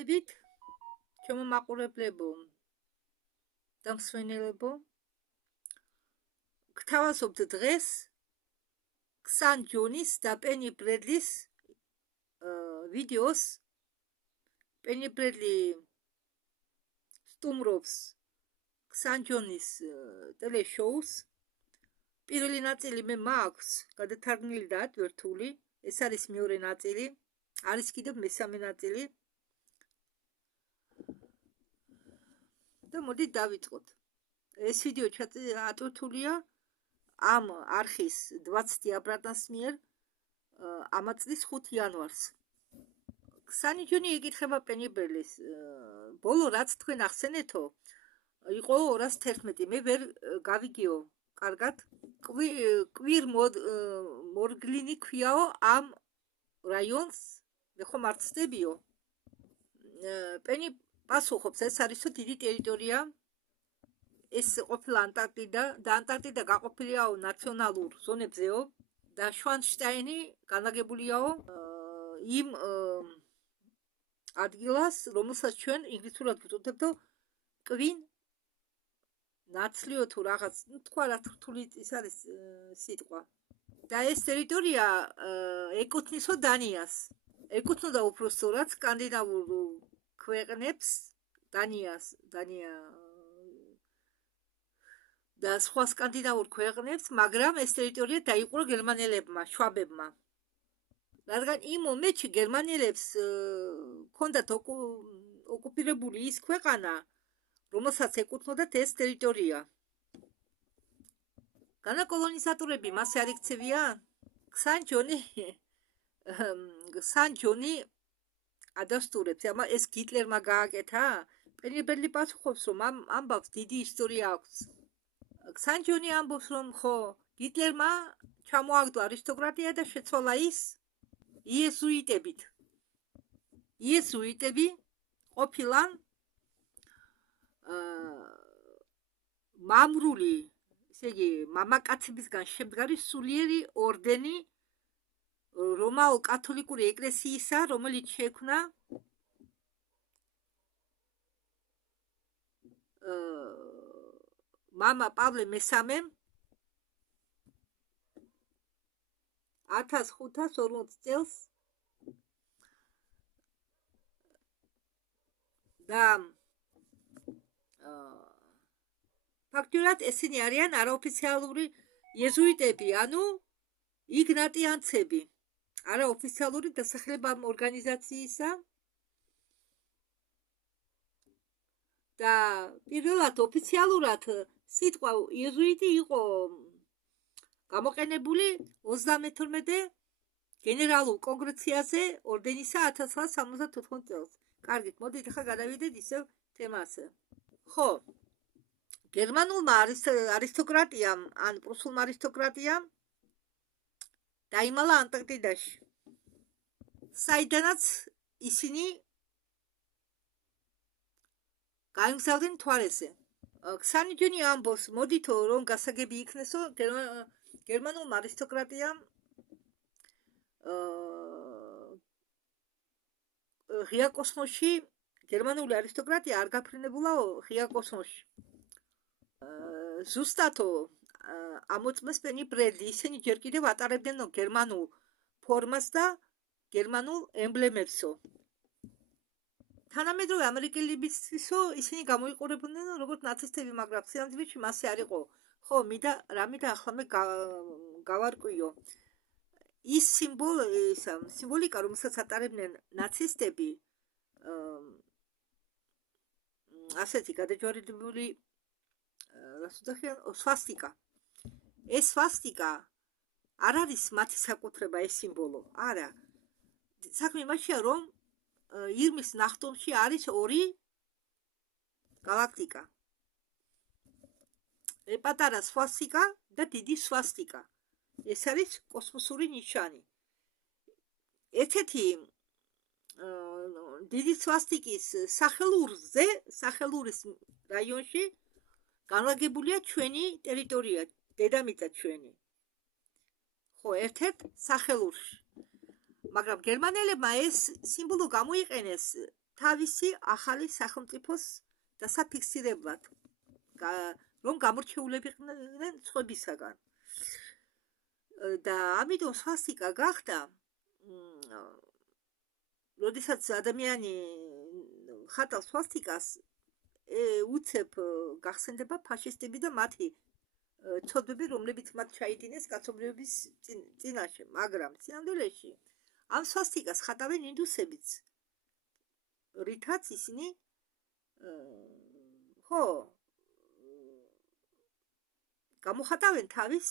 მოგესალმებით, ჩემო მაყურებლებო და მსმენელებო. გთავაზობთ დღეს ქსან ჯონის და პენი ბრედლის ვიდეოს. პენი ბრედლი სტუმრობს ქსან ჯონის ტელეშოუს. პირველი ნაწილი მე მაქვს გადათარგმნილი და ატვირთული. ეს არის მეორე ნაწილი. არის კიდევ მესამე ნაწილი. და მოდით დავიწყოთ. ეს ვიდეო ატვირთულია ამ არხის 20 აპრატას მიერ ამა წლის 5 იანვარს. ქსანი ჯონი ეკითხება პენი ბრედლის, ბოლო რაც თქვენ ახსენეთო, იყო 211. მე ვერ გავიგეო კარგად. კვირ მორგლინი ქვიაო ამ რაიონს, მე ხომ არ ცდებიო. პენი პასუხობს, ეს არისო დიდი ტერიტორია, ეს ყოფილა ანტარქტიდა და ანტარქტიდა გაყოფილიაო ნაციონალურ ზონებზეო და შვანშტაინი განლაგებულიაო იმ ადგილას, რომელსაც ჩვენ ინგლისურად ვუწოდებდო კვინ ნაცლიო თუ რაღაც, თქვა რა რთული ის არის სიტყვა. და ეს ტერიტორია ეკუთვნისო დანიას. ეკუთვნოდა უпроსტորად სკანდინავურ ქვეყნებს, დანია და სხვა სკანდინავურ ქვეყნებს, მაგრამ ეს ტერიტორია დაიყო გერმანელებმა, შვაბებმა. რადგან იმ მომენტში გერმანელებს ჰქონდათ ოკუპირებული ის ქვეყანა, რომელსაც ეკუთვნოდათ ეს ტერიტორია. განაკოლონიზატორები მას არ იქცევიან? ქსან ჯონი ადასტურებს, ეს გიტლერმა გააკეთა? პენი ბრედლი პასუხობს, რომ ამ ამბავს დიდი ისტორია აქვს. ქსან ჯონი ამბობს, რომ ხო, გიტლერმა ჩამოაგდო არისტოკრატია და შეცვალა ის იეზუიტებით. იეზუიტები ყოფილან მამრული, ესე იგი, მამაკაცებისგან შემდგარი სულიერი ორდენი რომაულ-კათოლიკური ეკლესიისა, რომელიც შექმნა მამა პავლე მესამემ 1540 წელს და ფაქტურად ესენი არიან არაოფიციალური იეზუიტები, ანუ იგნატიანცები, არაოფიციალური დასახლება ორგანიზაციისა და პირველად ოფიციალურად სიტყვა იეზუიტი იყო გამოყენებული 32 გენერალურ კონგრესიაზე ორდენისა 1974 წელს. კარგით, მოდით ახლა გადავიდეთ ისევ თემაზე. ხო, გერმანულმა არისტოკრატიამ, ან პრუსულმა არისტოკრატიამ დაიმალა ანტარქტიდაში, საიდანაც ისინი გაემგზავრნენ მთვარეზე. ქსანი ჯონი ამბობს, მოდითო რომ გასაგები იქნესო, გერმანულმა არისტოკრატიამ ღია კოსმოსში, გერმანული არისტოკრატია არ გაფრინებულაო ღია კოსმოსში. ზუსტათო ამოწმეს პენი ბრედლი, ისინი ჯერ კიდევ ატარებდნენ გერმანულ ფორმას და გერმანულ ემბლემებსო. თანამედროვე ამერიკელებისთვისო ისინი გამოიყურებოდნენ როგორც ნაცისტები, მაგრამ სინამდვილეში მასე არ იყო. ხო, რამიდა ახლა მე გავარკვიო. ის სიმბოლიკა, რომელსაც ატარებდნენ ნაცისტები, ასეთი გადაჯვარებული სვასტიკა. ეს სვასტიკა არ არის მათი საკუთრება, ეს სიმბოლო. არა. საქმე იმაშია, რომ ირმის ნახტომში არის ორი galaktika. პატარა სვასტიკა და დიდი სვასტიკა. ეს არის კოსმოსური ნიშანი. ერთ-ერთი დიდი სვასტიკის სახელურის რაიონში განლაგებულია ჩვენი ტერიტორია, დედამიწა ჩვენი. ხო, ერთ-ერთ სახელურში. მაგრამ გერმანელებმა ეს სიმბოლო გამოიყენეს თავისი ახალი სახელმწიფოს დასაფიქსირებლად, რომ გამორჩეულებიყვნენ სხვებისაგან. და ამიტომ სვასტიკა გახდა, როდესაც ადამიანი ხატავს სვასტიკას, უცებ გახსენდება ფაშისტები და მათი ცოდვები, რომლებიც მათ ჩაიდინეს კაცობრიობის წინაშე, მაგრამ სინამდვილეში ამ სვასტიკას ხატავენ ინდუსებიც, რითაც ისინი გამოხატავენ თავის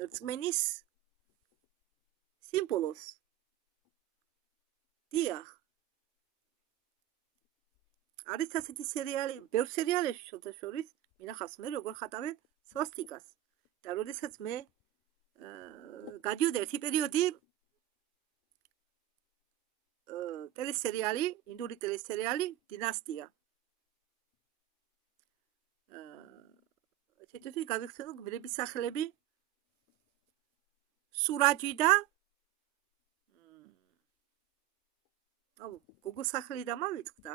რწმენის სიმბოლოს. დიახ, არის ასეთი სერიალი, ბევრ სერიალებში შორის მინახავს მე როგორ ხატავენ სვასტიკას. და როდესაც მე გადიოდა ერთი პერიოდი ტელესერიალი, ინდური ტელესერიალი დინასტია. ესეთი გავიხსენო გმირების სახელები სურაჯი და გოგოს სახელი დამავიწყდა.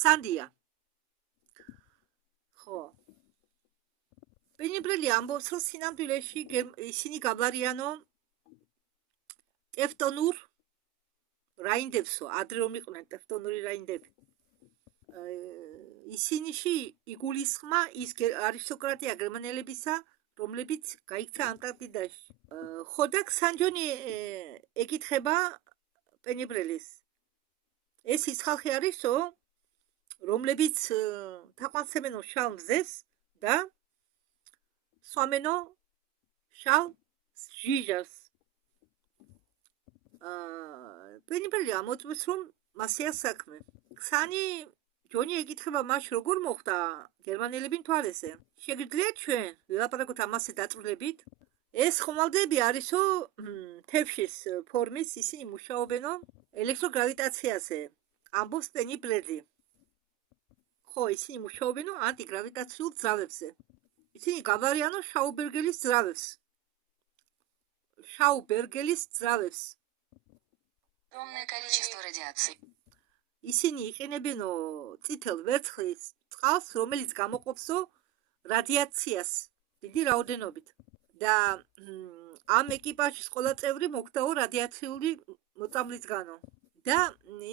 სანდია. ხო. პენიბრელი ამბობს, რომ სინამდვილეში ისინი გაბარიანო ტევტონურ რაინდებსო, ადრე რომ იყვნენ ტევტონური რაინდები. ისინიში იგულისხმა ის არისტოკრატია გერმანელებისა, რომლებიც გაიქცა ანტარქტიდაში. ხო და ქსანჯონი ეკითხება პენიბრელის. ეს ის ხალხი არისო, რომლებიც თაყვანსებენო შავ მზეს და სვამენო შავ ჟიჟას. პენიბრელი ამოწმებს, რომ მასეა საქმე. ქსანი ჯონი ეკითხება მას როგორ მოხდა გერმანელები მთვარეზე. შეგიძლიათ ჩვენ ვილაპარაკოთ ამასე დაწვრილებით? ეს ხომალდები არისო თევზის ფორმის, ისინი მუშაობენო ელექტროგრავიტაციაზე. ამბობს პენიბრელი. ხო, ისინი მუშაობენო ანტიგრავიტაციულ ძრავებზე. ისინი გაბარიანო შაუბერგელის ძრავებს. Огромное количество радиации. ისინი იყენებენო წითელ ვერცხლის წყალს, რომელიც გამოყოფსო რადიაციას დიდი რაოდენობით. და ამ ეკიპაჟის ყველა წევრი მოხვდაო რადიაციული მოწამვლისგანო. და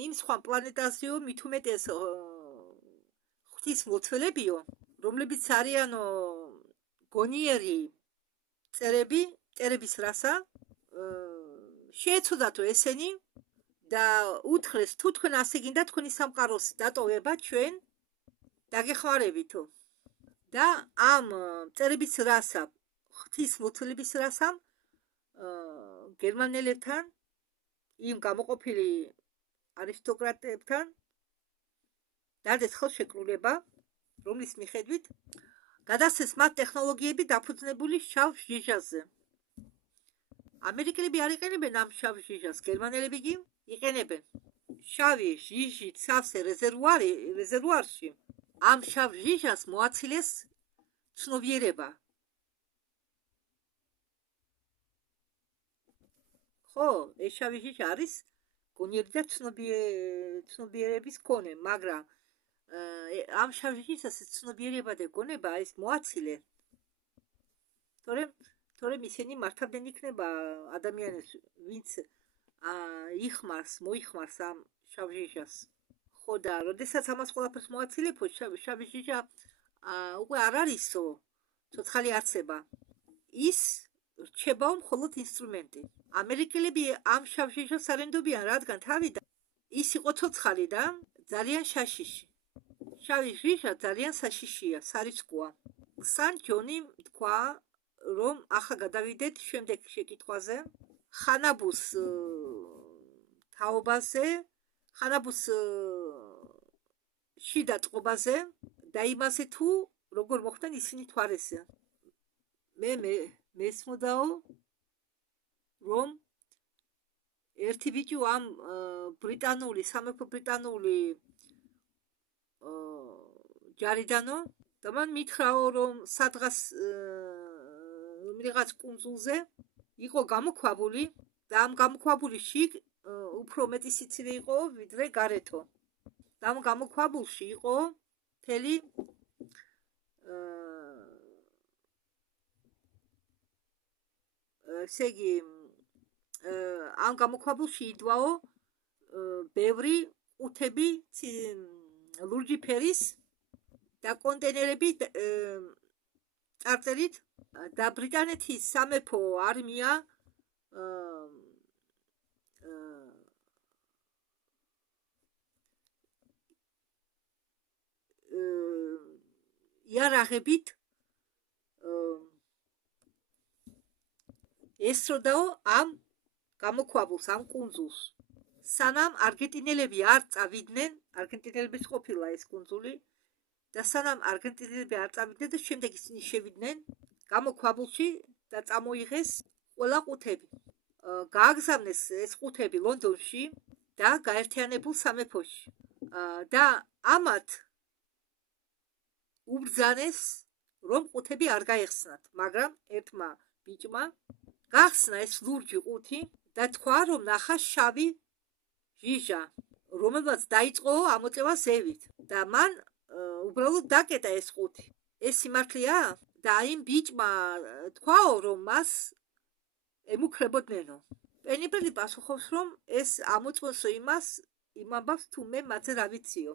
იმ სხვა პლანეტაზეო მით უმეტეს ღვთისმლოცველებიო, რომლებიც არიანო გონიერი წერების რასა, შეეცოდათო ესენი და უთხრეს, თუ თქვენ ასე გინდა თქვენი სამყაროს დატოვება, ჩვენ დაგეხმარებითო. და ამ წერების რასა, ღვთისმლოცველების რასამ გერმანელებთან, იმ გამოყოფილი არისტოკრატებთან დადეს ხელშეკრულება, რომლის მიხედვით გადასცეს მათ ტექნოლოგიები დაფუძნებული შავ ჟიჟაზე. ამერიკელები არ იყენებენ ამ შავ ჟიჟას, გერმანელები კი იყენებენ. შავი ჟიჟით სავსე რეზერვუარში ამ შავ ჟიჟას მოაცილეს ცნობიერება. ხო, ეს შავი ჟიჟა არის გონიერი და ცნობიერების კონე, მაგრამ ამ შავ ჟიჟას ცნობიერება და გონება ეს მოაცილე. თორემ ისინი მართავდნენ იქნება ადამიანებს, ვინც მოიხმარს ამ შავ ჟიჟას. ხო და როდესაც ამას ყველაფერს მოაცილებო, შავი ჟიჟა უკვე არ არისო, ცოცხალი არსება. ის რჩებაო მხოლოდ ინსტრუმენტი. ამერიკელები ამ შავ ჟიჟას არენდობიან, რადგან თავიდან ის იყო ცოცხალი და ძალიან შაშიში. შავი ჟიჟა ძალიან საშიშია, სარიცხვოა. ქსან ჯონი თქვა, რომ ახლა გადავიდეთ შემდეგ შეკითხვაზე. ხანაბუს თაობაზე, ხანაბუს შიდა წყობაზე და იმაზე თუ როგორ მოხდნენ ისინი მთვარეზე. მე მესმოდაო, რომ ერთი ბიჭი ამ ბრიტანული, სამეფო ბრიტანული ჯარიდანო და მან მითხრაო, რომ სადღაც რომიღაც კუნძულზე იყო გამოქვაბული და ამ გამოქვაბულში უფრო მეტი სიცივე იყო ვიდრე გარეთო. და ამ გამოქვაბულში იყო მთელი ესე იგი ამ გამოქვაბულში იდვაო ბევრი ყუთები ლურჯი ფერის და კონტეინერები წარწერით და ბრიტანეთის სამეფო არმია იარაღებით ესროდაო ამ გამოქვაბულს, ამ კუნძულს. სანამ არგენტინელები არ წავიდნენ, არგენტინელებიც ყოფილა ეს კუნძული და სანამ არგენტინელები არ წავიდნენ და შემდეგ ისინი შევიდნენ გამოქვაბულში და წამოიღეს ყველა ყუთები. გააგზავნეს ეს ყუთები ლონდონში და გაერთიანებულ სამეფოში. და ამათ უბრძანეს, რომ ყუთები არ გაეხსნათ, მაგრამ ერთმა ბიჭმა გახსნა ეს ლურჯი ყუთი და თქვა, რომ ნახა შავი ჟიჟა, რომელმაც დაიწყო ამოწევა ზევით და მან უბრალოდ დაკეტა ეს ყუთი. ეს სიმართლეა? და იმ ბიჭმა თქვაო, რომ მას ემუქრებოდნენ. პენიბრელი პასუხობს, რომ ეს ამოწმოსო იმ ამბავს თუ მე მათზე რა ვიციო.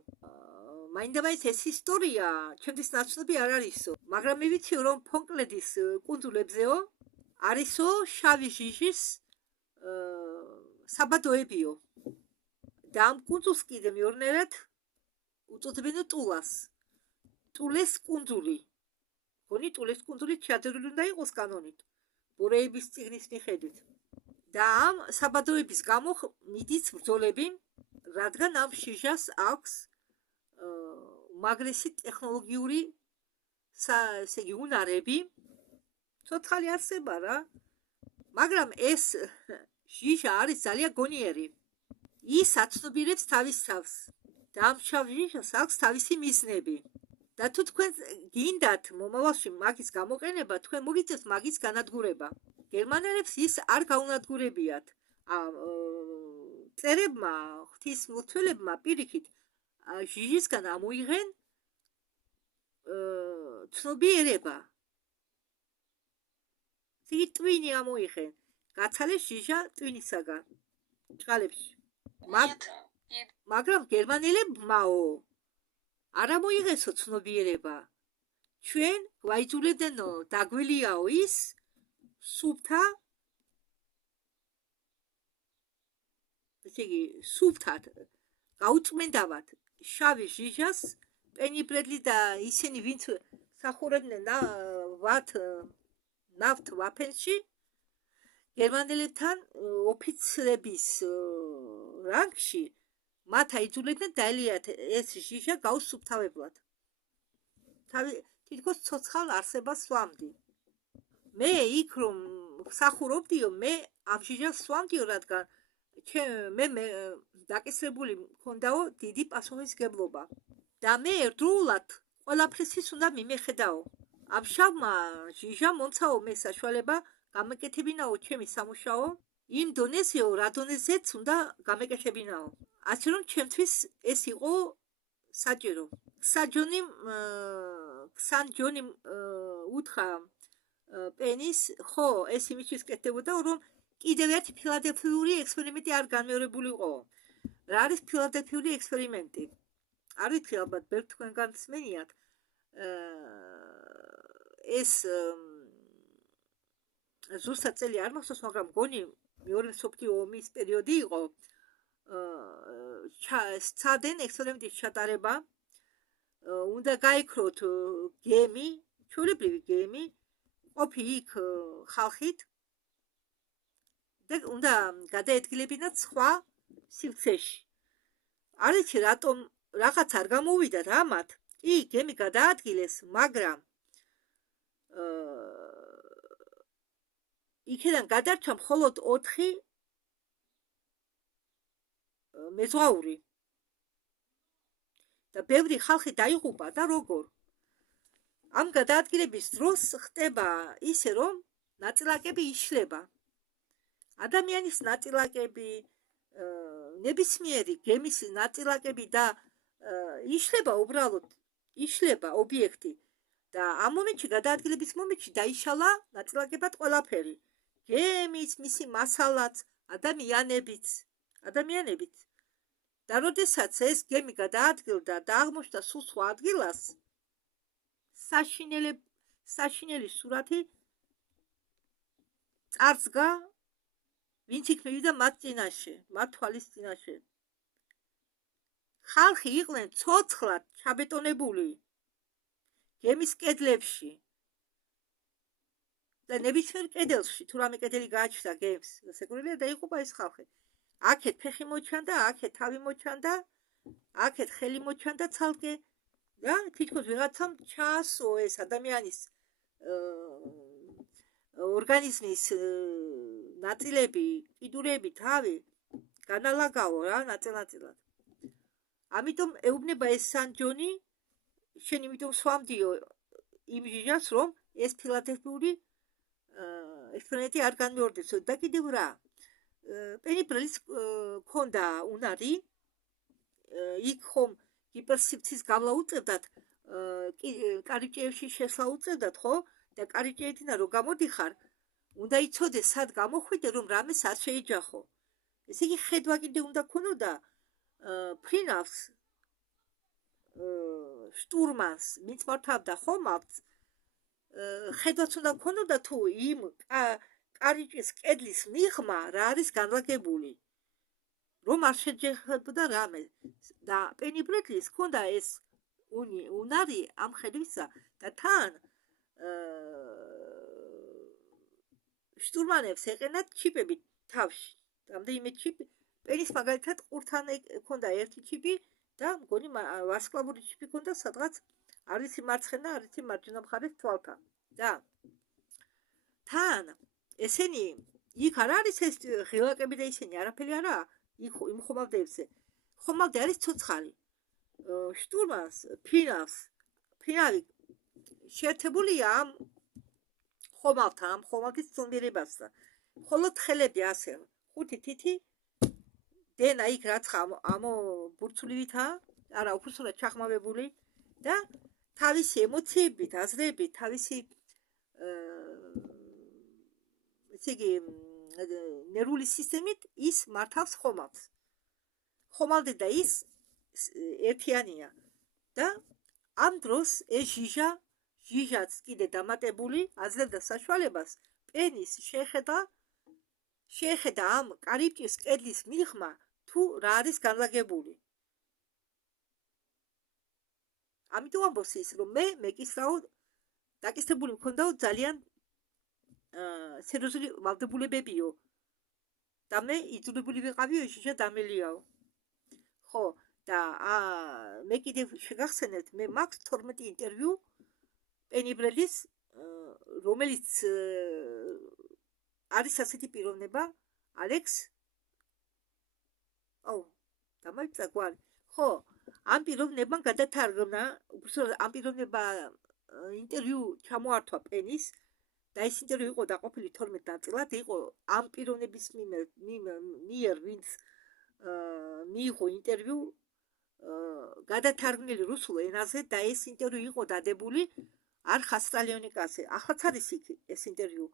მაინდამაინც ეს ისტორია ჩემთვის ნაცნობი არ არისო, მაგრამ მე ვიციო, რომ ფონკლენდის კუნძულებზეო არისო შავი ჟიჟის საბადოებიო. და ამ კუნძულს კიდე მეორნერად უწოდებენ ტულას. ტულეს კუნძული. გონი ტულეს კუნძული ჩადებული უნდა იყოს კანონით, ბორეების წიგნის მიხედვით. და ამ საბადოების გამო მიდის ბრძოლები, რადგან ამ ჟიჟას აქვს უმაგრესი ტექნოლოგიური ესე იგი უნარები, ცოცხალი არსება რა, მაგრამ ეს ჟიჟა არის ძალიან გონიერი. ის აცნობიერებს თავის თავს და ამ შავ ჟიჟას აქვს თავისი მიზნები. და თუ თქვენ გინდათ მომავალში მაგის გამოყენება, თქვენ მოგიწევთ მაგის განადგურება. გერმანელებს ის არ გაუნადგურებიათ. წერებმა, ღვთისმლოცველებმა პირიქით ჟიჟისგან ამოიღენ ცნობიერება. იგი ტვინი ამოიღენ. გაცალეს ჟიჟა ტვინისაგან ჭყალებში. მაგრამ გერმანელებმაო არ ამოიღესო ცნობიერება. ჩვენ გვაიძულებდენო დაგველიაო ის სუფთა, ესე იგი სუფთად გაუწმენდავად შავი ჟიჟას პენიბრელი და ისინი ვინც სახურებდნენ ნავთ ვაფენში გერმანელებთან ოფიცრების რანგში მათ აიძულებდნენ დაელიათ ეს ჟიჟა გაუსუფთავებლად. თითქოს ცოცხალ არსებას სვამდი. მე იქ რომ სახურობდიო, მე ამ ჟიჟას სვამდიო, რადგან მე დაკისრებული მქონდაო დიდი პასუხისმგებლობა და მე ერთდროულად ყველაფრის ის უნდა მიმეხედაო. ამ შავმა ჟიჟამ მომცაო მე საშუალება გამეკეთებინაო ჩემი სამუშაო იმ დონეზეო, რა დონეზეც უნდა გამეკეთებინაო. ასე რომ ჩემთვის ეს იყო საჭირო. ქსანჯონიმ უთხრა პენის, ხო, ეს იმისთვის კეთდებოდა, რომ კიდევ ერთი ფილადელფიური ექსპერიმენტი არ განმეორებულიყო. რა არის ფილადელფიური ექსპერიმენტი? არ ვიცი, ალბათ ბევრ თქვენგან სმენიათ. ეს ზუსტად წელი არ მახსოვს, მაგრამ გონი მეორე მსოფლიო ომის პერიოდი იყო. სცადნენ ექსპერიმენტის ჩატარება, უნდა გაიქროთ გემი, ჩვეულებრივი გემი, ყოფი იქ ხალხით და უნდა გადაედგილებინათ სხვა სივრცეში. არ ვიცი რატომ რაღაც არ გამოვიდათ ამათ. კი, გემი გადაადგილეს, მაგრამ იქიდან გადარჩა მხოლოდ 4 მეზღვაური და ბევრი ხალხი დაიღუპა და როგორ? ამ გადაადგილების დროს ხდება ისე, რომ ნაწილაკები იშლება. ადამიანის ნაწილაკები, ნებისმიერი გემის ნაწილაკები და იშლება უბრალოდ, იშლება ობიექტი და ამ მომენტში გადაადგილების მომენტში დაიშალა ნაწილაკებად ყველაფერი. გემის, მისი მასალაც, ადამიანებიც. და როდესაც ეს გემი გადაადგილდა და აღმოჩნდა სულ სხვა ადგილას, საშინელი სურათი წარსდგა, ვინც იქ მივიდა მათ წინაშე, მათ თვალის წინაშე. ხალხი იყვნენ ცოცხლად ჩაბეტონებული გემის კედლებში და ნებისმიერ კედელში, თუ რამე კედელი გააჩნდა გემს, სეგურელია დაიღუპა ეს ხალხი. აქეთ ფეხი მოჩანდა, აქეთ თავი მოჩანდა, აქეთ ხელი მოჩანდა ცალკე და თითქოს ვიღაცამ ჩაასო ეს ადამიანის ორგანიზმის ნაწილები, კიდურები, თავი განალაგაო რა ნაწილ-ნაწილად. ამიტომ ეუბნება ეს სან-ჯონი, შენ იმიტომ სვამდიო იმ ჟიჟას, რომ ეს ფილადელფიური ექსპერიმენტი არ განმეორდეს. და კიდევ რა, პენიბრელის ქონდა უნარი, იქ ხომ ჰიპერსიფცის გამლა უწევდათ, კარიბჭეებში შესვლა უწევდათ, ხო? და კარიბჭეებიდან რომ გამოდიხარ, უნდა იცოდეს სად გამოხვიდე, რომ რამეს არ შეეჯახო. ესე იგი ხედვა კიდე უნდა ქონოდა ფრინავს, შტურმანს, ვინც მართავდა ხომალდს, ხედვაც უნდა ქონოდა თუ იმ კარიბჭის კედლის მიღმა რა არის განლაგებული, რომ არ შეჯახებოდა რამე. და პენიბრელის ქონდა ეს უნარი ამ ხედვისა და თან შტურმანებს ეყენათ ჩიპები თავში. რამდენიმე ჩიპი, პენის მაგალითად ყურთან ქონდა ერთი ჩიპი და მგონი ვარსკვლავური ჩიპი ქონდა სადღაც არ ვიცი მარცხენა, არ ვიცი მარჯვენა მხარეს თვალთან. და თან ესენი იქ არ არის ეს ღილაკები და ისინი არაფერი არაა იქ იმ ხომალდებზე. ხომალდი არის ცოცხალი. შტურმანს, ფინავი შეერთებულია ამ ხომალდთან, ამ ხომალდის ცნობიერებასთან. მხოლოდ ხელები ასე, ხუთი თითი დენა იქ რაც ამობურცულივითაა, არა, უბრალოდ ჩახმავებული და თავისი ემოციებით, აზრებით, თავისი ესე იგი ნერვული სისტემით ის მართავს ხომალდს. ხომალდი და ის ერთიანია და ამ დროს ეს ჟიჟაც კიდე დამატებული აძლევდა საშუალებას პენის შეეხედა ამ კარიბჭის კედლის მიღმა თუ რა არის განლაგებული. ამიტომ ამბობს ის, რომ მე მეკისრაო, დაკისრებული მქონდაო ძალიან სერიოზული ვალდებულებებიო და მე იძულებული ვიყავიო ჟიჟა დამელიაო. ხო, და მე კიდევ შეგახსენებთ, მე მაქვს 12 ინტერვიუ პენიბრელის, რომელიც არის ასეთი პიროვნება, ალექს დამაიწყა გვარი. ხო, ამ პიროვნებამ გადათარგმნა, უბრალოდ ამ პიროვნება ინტერვიუ ჩამოართვა პენის და ეს ინტერვიუ იყო დაყოფილი 12 ნაწილად, იყო ამ პიროვნების მიერ, ვინც მიიღო ინტერვიუ გადათარგმნილი რუსულ ენაზე და ეს ინტერვიუ იყო დადებული არხ ასტრალიონიკაზე. ახლაც არის იქ ეს ინტერვიუ.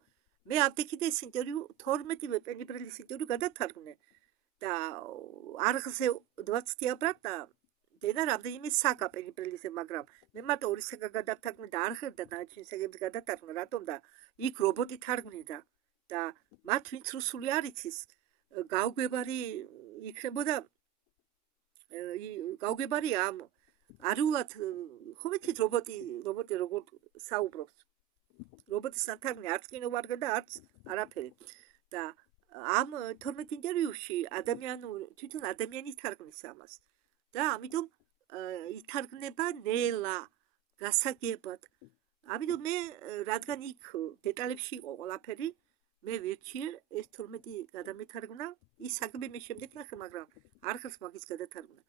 მე ავდექი და ეს ინტერვიუ 12-ვე პენიბრელის ინტერვიუ გადათარგმნე და არხზე 20 აბრად და დენა რამდენიმე საგა პენიბრელიზე, მაგრამ მე მარტო 2 საგა გადათარგმნე და არხებ და დანარჩენი საგების გადათარგმნა, რატომ და იქ რობოტი თარგმნიდა და მათ ვინც რუსული არ იცის, გაუგებარი იქნებოდა გაუგებარია ამ არიულად ხო ვიცით რობოტი როგორ საუბრობს. რობოტისთან თარგმნი არც კინო ვარგა და არც არაფერი. და ამ 12 ინტერვიუში თვითონ ადამიანის თარგმნის ამას. და ამიტომ ითარგმნება ნელა, გასაგებად. ამიტომ მე რადგან იქ დეტალებში იყო ყველაფერი, მე ვერჩიე ეს 12 გადამეთარგმნა, ის საგები მე შემდეგ ნახე, მაგრამ არხს მაგის გადათარგმნა.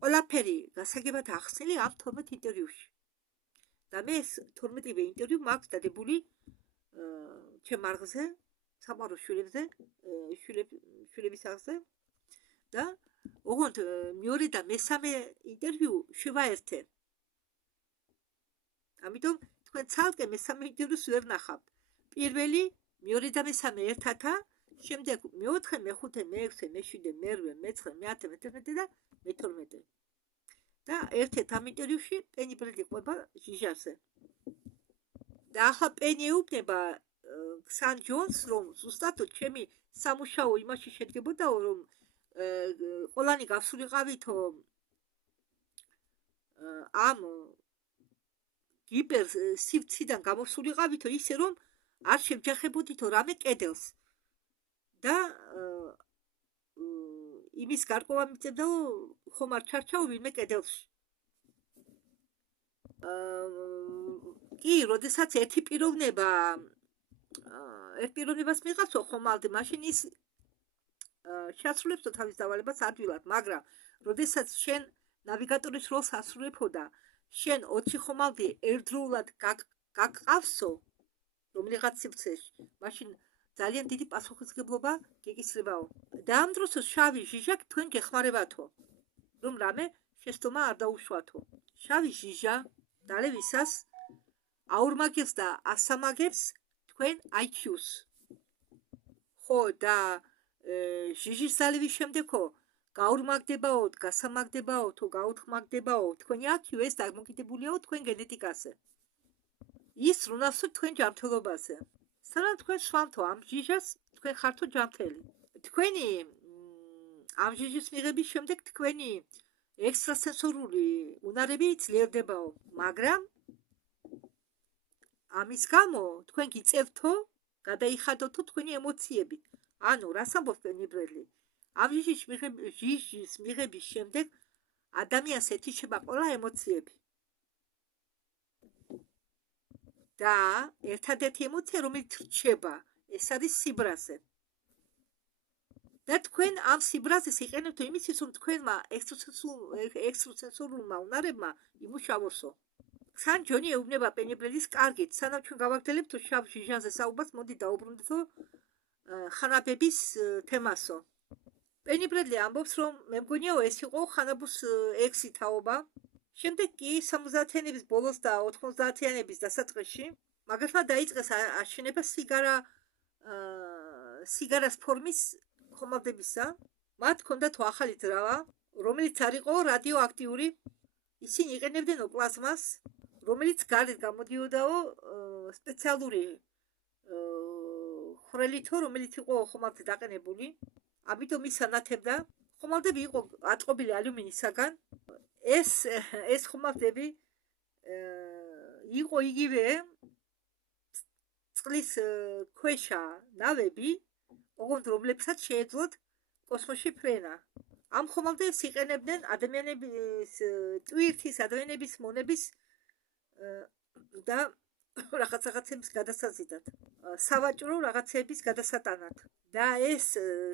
ყველაფერი გასაგებად ახსნილი ამ 12 ინტერვიუში. და მე ეს 12-ვე ინტერვიუ მაქვს დადებული ჩემ არხზე საყვარელ შვილების აღზე და ოღონდ მეორე და მესამე ინტერვიუ შევაერთე. ამიტომ თქვენ ცალკე მესამე ინტერვიუს ვერ ნახავთ. პირველი, მეორე და მესამე ერთათა, შემდეგ მეოთხე, მეხუთე, მეექვსე, მეშვიდე, მერვე, მეცხრე, მეათე, მეთერთმეტე და მეთორმეტე. და ერთ-ერთ ამ ინტერვიუში პენი ბრედი ყვება ჟიჟაზე. და ახლა პენი ეუბნება ქსან ჯონს, რომ ზუსტად ჩემი სამუშაო იმაში შედგებოდაო, რომ ყველანი გავსულიყავითო ამ გიპერ სივრციდან გამოსულიყავითო ისე, რომ არ შევჯახებოდითო რამე კედელს. და იმის გარკვევა მიწევდაო, ხომ არ ჩარჩაო ვინმე კედელში. კი, როდესაც ერთ პიროვნებას მიღაცო ხომალდი, მაშინ ის შეასრულებსო თავის დავალებას ადვილად, მაგრამ როდესაც შენ ნავიგატორის როლს ასრულებოდა, შენ 20 ხომალდი ერთდროულად გაგყავსო რომელიღაც სივრცეში, მაშინ ძალიან დიდი პასუხისმგებლობა გეკისრებაო. და ამ დროს შავი ჟიჟა თქვენ გეხმარებათო, რომ რამე შეცდომა არ დაუშვათო. შავი ჟიჟა დალევისას აურმაგებს და ასამაგებს თქვენ IQ-ს. ხო, და ჟიჟის დალევის შემდეგო გაურმაგდებაოთ, გასამაგდებაოთ, თუ გაუთხმაგდებაოთ, თქვენი IQ ეს დამოკიდებულია თქვენ გენეტიკაზე. ის რუნავსო თქვენ ჯანმრთელობაზე. სანამ თქვენ სვამთო ამ ჟიჟას, თქვენ ხართო ჯანმრთელი. თქვენი ამ ჟიჟის მიღების შემდეგ თქვენი ექსტრასენსორული უნარები ძლიერდებაო, მაგრამ ამის გამო თქვენ გიწევთო, გადაიხადოთო თქვენი ემოციები. ანუ რას ამბობს პენი ბრედი? ამ ჟიჟის მიღების შემდეგ ადამიანს ეთიშება ყველა ემოციები. და ერთადერთი ემოცია, რომელიც რჩება, ეს არის სიბრაზე. და თქვენ ამ სიბრაზეს იყენებთ იმისთვის, რომ თქვენმა ექსტრასენსორულმა უნარებმა იმუშავოსო. ქსან ჯონი ეუბნება პენი ბრედის კარგით, სანამ ჩვენ გავაგრძელებთ შავ ჟიჟაზე საუბარს, მოდი დაუბრუნდეთო ხანაბების თემასო. პენი ბრედი ამბობს, რომ მე მგონიაო ეს იყო ხანაბუს 6 თაობა. შემდეგ კი 70-იანების ბოლოს და 90-იანების დასაწყისში მაგათმა დაიწყეს აშენება სიგარას ფორმის ხომალდებისა. მათ ჰქონდათ ახალი ძრავა, რომელიც არ იყო რადიოაქტიური. ისინი იყენებდნენ პლაზმას, რომელიც გარეთ გამოდიოდაო სპეციალური ხვრელითო, რომელიც იყო ხომალდზე დაყენებული. ამიტომ ის ანათებდა. ხომალდები იყო აწყობილი ალუმინისაგან. ეს ხომალდები იყო იგივე წყლის ქვეშა ნავები, ოღონდ რომლებსაც შეეძლოთ კოსმოსში ფრენა. ამ ხომალდებს იყენებდნენ ადამიანების ტვირთის, ადამიანების მონების და რაღაცების გადასაზიდად, სავაჭრო რაღაცების გადასატანად. და ეს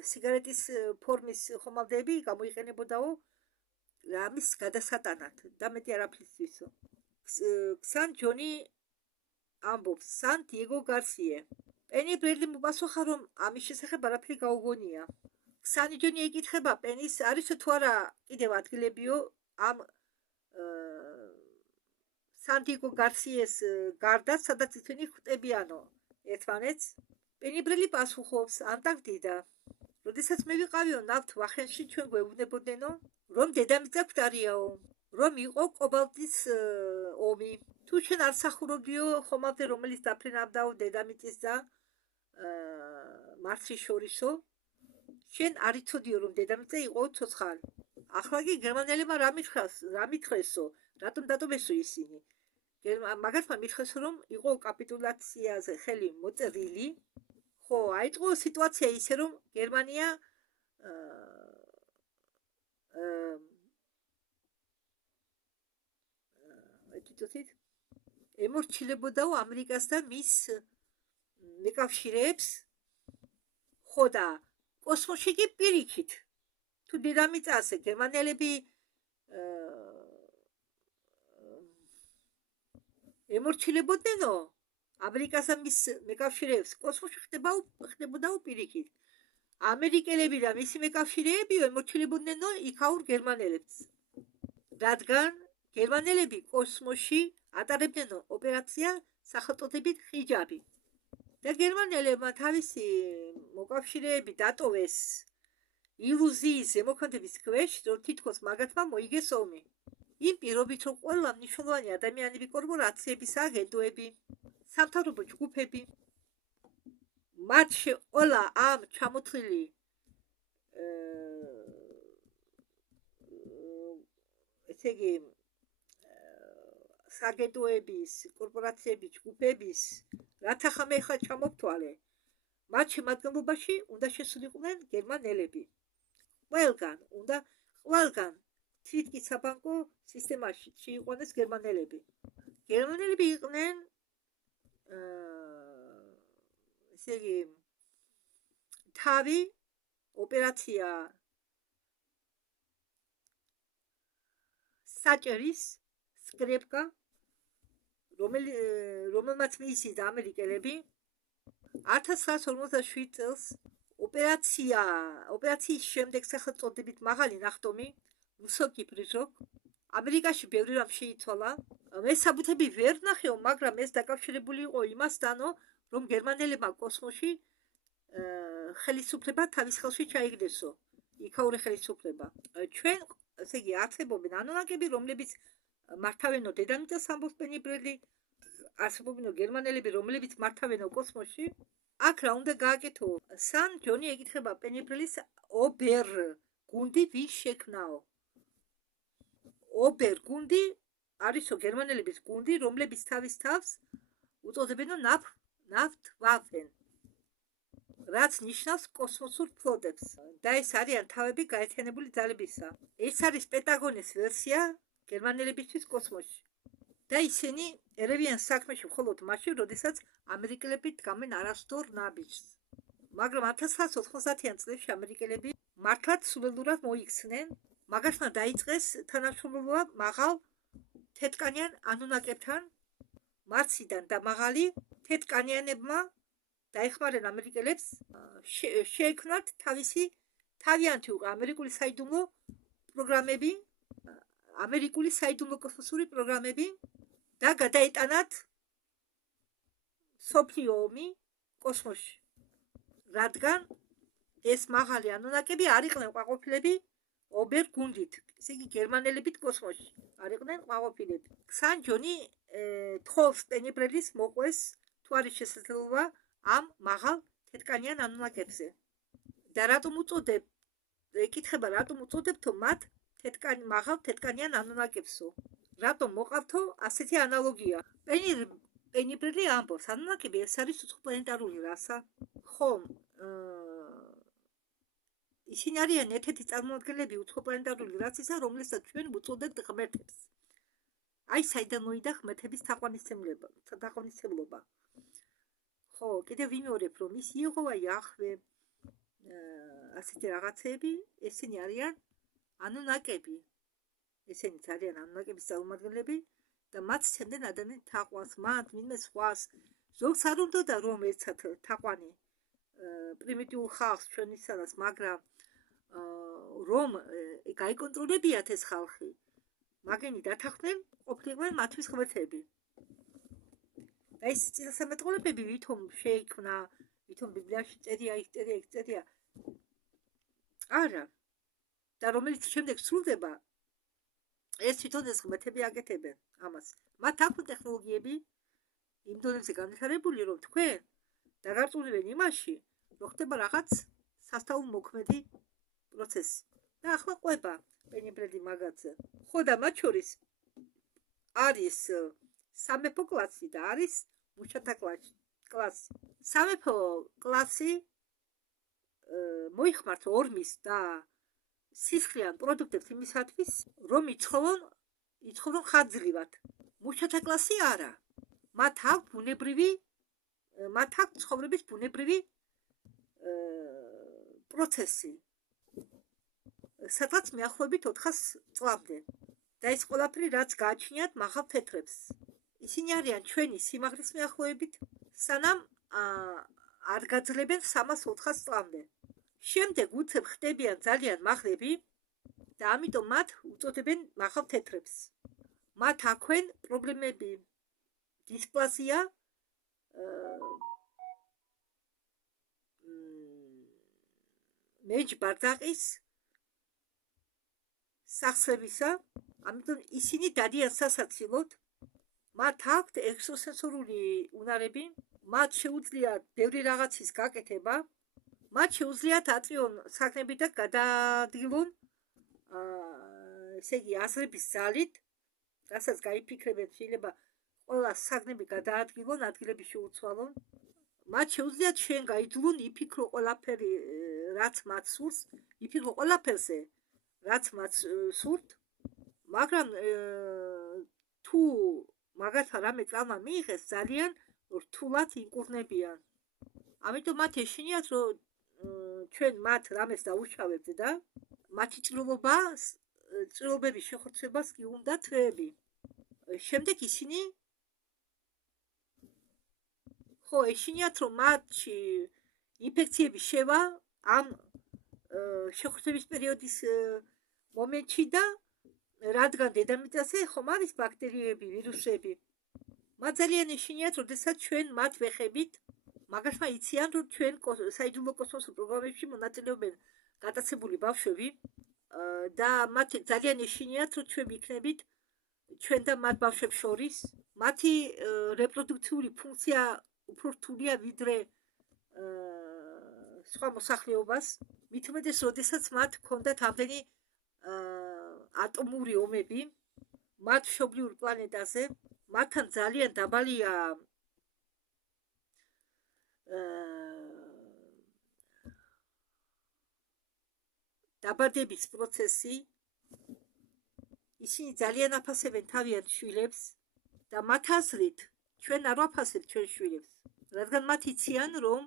სიგარეტის ფორმის ხომალდები გამოიყენებოდაო რამის გადასატანად და მეტი არაფრისთვისო. ქსან ჯონი ამბობს, სან დიეგო გარსიე. პენი ბრედი მოპასუხა, რომ ამის შესახებ არაფერი გაუგონია. ქსანი ჯონი ეკითხება პენის, არისო თუ არა კიდევ ადგილებიო ამ სან დიეგო გარსიეს გარდა, სადაც ისინი ხვდებიანო ერთმანეთს. პენი ბრედი პასუხობს, ანტარქტიდა. როდესაც მე ვიყავიო ნავთ ვახენში, ჩვენ გვეუბნებოდნენო, რომ დედამიწა გვტარიაო, რომ იყო კობალტის ომი. თუ შენ არ სახურობდიო ხომალდზე, რომელიც დაფრენავდაო დედამიწის და მარსის შორისო, შენ არ იცოდიო, რომ დედამიწა იყო ცოცხალი. ახლა კი გერმანელებმა რა მითხრესო, რატომ ესო ისინი? მაგათმა მითხრესო, რომ იყო კაპიტულაციაზე ხელი მოწერილი. ხო, აიწყო სიტუაცია ისე, რომ გერმანია ემორჩილებოდაო ამერიკას და მის მეკავშირეებს. ხო, და კოსმოსში კი პირიქით, თუ დედამიწაზე გერმანელები ემორჩილებოდნენო, ამერიკასა მის მეკავშირეებს კოსმოსში ხდებოდა პირიქით. ამერიკელები და მისი მეკავშირეები ემორჩილებოდნენ იქაურ გერმანელებს, რადგან გერმანელები კოსმოსში ატარებდნენ ოპერაცია სახელწოდებით ხიჯაბი და გერმანელებმა თავისი მოკავშირეები დატოვეს ილუზიის ზემოქმედების ქვეშ, რომ თითქოს მაგათმა მოიგეს ომი. იმ პირობით, რომ ყველა მნიშვნელოვანი ადამიანები, კორპორაციების აგენტოები, სამთავრობო ჯგუფები, მათ შეყოლა ამ ჩამოთვლილი ესე იგი საგენტოების, კორპორაციების, ჯგუფების, რათა ხომ ეხლა ჩამოვთვალე, მათ შემადგენლობაში უნდა შესულიყვნენ გერმანელები. ყველგან თვითკი საბანკო სისტემაში შეიყვანეს გერმანელები. გერმანელები იყვნენ ესე იგი თავი ოპერაცია საჭერის სკრეპკა, რომელმაც მიისწრიდა ამერიკელები 1947 წელს ოპერაციის შემდეგ სახელწოდებით მაღალი ნახტომი, ვისოკი პრიზოკ, ამერიკაში ბევრი რამ შეიცვალა. მე საბუთები ვერ ვნახეო, მაგრამ ეს დაკავშირებული იყო იმასთანო, რომ გერმანელებმა კოსმოსში ხელისუფლება თავის ხელში ჩაიგდესო, იქაური ხელისუფლება. ჩვენ, ესე იგი, არსებობენ ანონაკები, რომლებიც მართავენო დედამიწას, ამბობს პენიბრელი, არსებობენ გერმანელები, რომლებიც მართავენო კოსმოსში. აქ რა უნდა გააკეთო? სან ჯონი ეკითხება პენიბრელის ობერ გუნდი ვის შექმნაო? ობერ გუნდი არისო გერმანელების გუნდი, რომლებიც თავის თავს უწოდებენო ნაფტვაფენ, რაც ნიშნავს კოსმოსურ ფლოტებს. და ეს არიან თავები გაერთიანებული ძალებისა. ეს არის პენტაგონის ვერსია გერმანელებისთვის კოსმოსში. და ისინი ერევიან საქმეში მხოლოდ მაშინ, როდესაც ამერიკელები დგამენ არასდროს ნაბიჯს. მაგრამ 1990-იან წლებში ამერიკელები მართლაც სულელურად მოიქცნენ, მაგათმა დაიწყეს თანამშრომლობა მაღალ თეთრკანიან ანუნაკებთან. მარსიდან და მაღალი თეთრკანიანებმა დაეხმარნენ ამერიკელებს, შეექმნათ თავიანთი ამერიკული საიდუმლო პროგრამები, ამერიკული საიდუმლო კოსმოსური პროგრამები და გადაეტანათ მსოფლიო ომი კოსმოსში, რადგან ეს მაღალი ანუნაკები არ იყვნენ ყვაყოფილები ობერ გუნდით, ესე იგი გერმანელებით კოსმოსში არ იყვნენ ყვაყოფილები. სან ჯონი თხოვს პენიბრელის მოყვეს თუ არის შესაძლებლობა ამ მაღალ თეთრკანიან ანუნაკებზე. და რატომ ეკითხება, რატომ უწოდებთო მათ მაღალ თეთრკანიან ანუნაკებსო? რატომ მოყავთო ასეთი ანალოგია? პენიბრელი ამბობს, ანუნაკები ეს არის უცხოპლანეტარული რასა. ხომ ისინი არიან ერთ-ერთი წარმომადგენლები უცხოპლანეტარული რასისა, რომელსაც ჩვენ ვუწოდებთ ღმერთებს. აი საიდან მოიდა ღმერთების თაყვანისმცემლობა. ხო, კიდევ ვიმეორებ, რომ ის იეჰოვა იახვე ასეთი რაღაცები, ესენი არიან ანუნაკები. ესენიც არიან ანუნაკების წარმომადგენლები და მათ სცემდნენ ადამიანის თაყვანს, მათ ვინმე სხვას. ზოგს არ უნდოდა რომ ეცათ თაყვანი პრიმიტიულ ხალხს ჩვენისადაც, მაგრამ რომ გაიკონტროლებიათ ეს ხალხი, მაგენი დათანხმდნენ ყოფილიყვნენ მათთვის ღმერთები. და ეს წინასამეტყველებები ვითომ შეიქმნა, ვითომ ბიბლიაში წერია, იქ წერია, არა. და რომელიც შემდეგ სრულდება, ეს თვითონ ეს ღმერთები აკეთებენ ამას. მათ აქვთ ტექნოლოგიები იმ დონეზე განვითარებული, რომ თქვენ დაგარწმუნებენ იმაში, რომ ხდება რაღაც სასწაულმოქმედი პროცესი. და ახლა ყვება პენიბრელი მაგაზე. ხო და მათ შორის არის სამეფო კლასი და არის მუშათა კლასი. სამეფო კლასი მოიხმართ ორმის და სისხლიან პროდუქტებს იმისათვის, რომ იცხოვრონ ხანგრძლივად. მუშათა კლასი არა. მათ აქვს ცხოვრების ბუნებრივი პროცესი, სადღაც მიახლოებით 400 წლამდე. და ეს ყველაფერი რაც გააჩნიათ მაღალ თეთრებს. ისინი არიან ჩვენი სიმაღლის მიახლოებით სანამ არ გაძლევენ 300-400 წლამდე. შემდეგ უცებ ხდებიან ძალიან მაღლები და ამიტომ მათ უწოდებენ მაღალთეთრებს. მათ აქვენ პრობლემები დისპლაზია, მეჯბარდაყის, სახსრებისა, ამიტომ ისინი დადიან სასაცილოდ, მათ აქვთ ექსტრასენსორული უნარები, მათ შეუძლიათ ბევრი რაღაცის გაკეთება, მათ შეუძლიათ აწვიონ საქმეები და გადაადგილონ ესე იგი აზრების ძალით, რასაც გაიფიქრებენ, შეიძლება ყველა საქმეები გადაადგილონ, ადგილები შეუცვალონ. მათ შეუძლიათ შენ გაიძულონ იფიქრო ყველაფერი, რაც მათ სურს, იფიქრო ყველაფერზე, რაც მათ სურთ, მაგრამ თუ მაგათმა რამე წამმა მიიღეს, ძალიან რთულად იკურნებიან. ამიტომ მათ ეშინიათ, რომ ჩვენ მათ რამეს დაუშავებთ და მათი ჭრილობების შეხორცებას კი უნდა თვეები. შემდეგ ისინი ეშინიათ, რომ მათში ინფექციების შევა ამ შეხორცების პერიოდის მომენტში და რადგან დედამიწაზე ხომ არის ბაქტერიები, ვირუსები. მათ ძალიან ეშინიათ, როდესაც ჩვენ მათ ვეხებით, მაგასმა იციან, რომ ჩვენ საიდუმლო კოსმოსურ პროგრამებში მონაწილეობენ გატაცებული ბავშვები და მათ ძალიან ეშინიათ, რომ ჩვენ ვიქნებით ჩვენ და მათ ბავშვებს შორის. მათი რეპროდუქციული ფუნქცია უფრო რთულია ვიდრე სხვა მოსახლეობას, მით უმეტეს, როდესაც მათ ჰქონდათ ამდენი ატომური ომები მათ მშობლიურ პლანეტაზე, მათთან ძალიან დაბალია დაბადების პროცესი, ისინი ძალიან აფასებენ თავიანთ შვილებს და მათ აზრით ჩვენ არ ვაფასებთ ჩვენ შვილებს, რადგან მათ იციან, რომ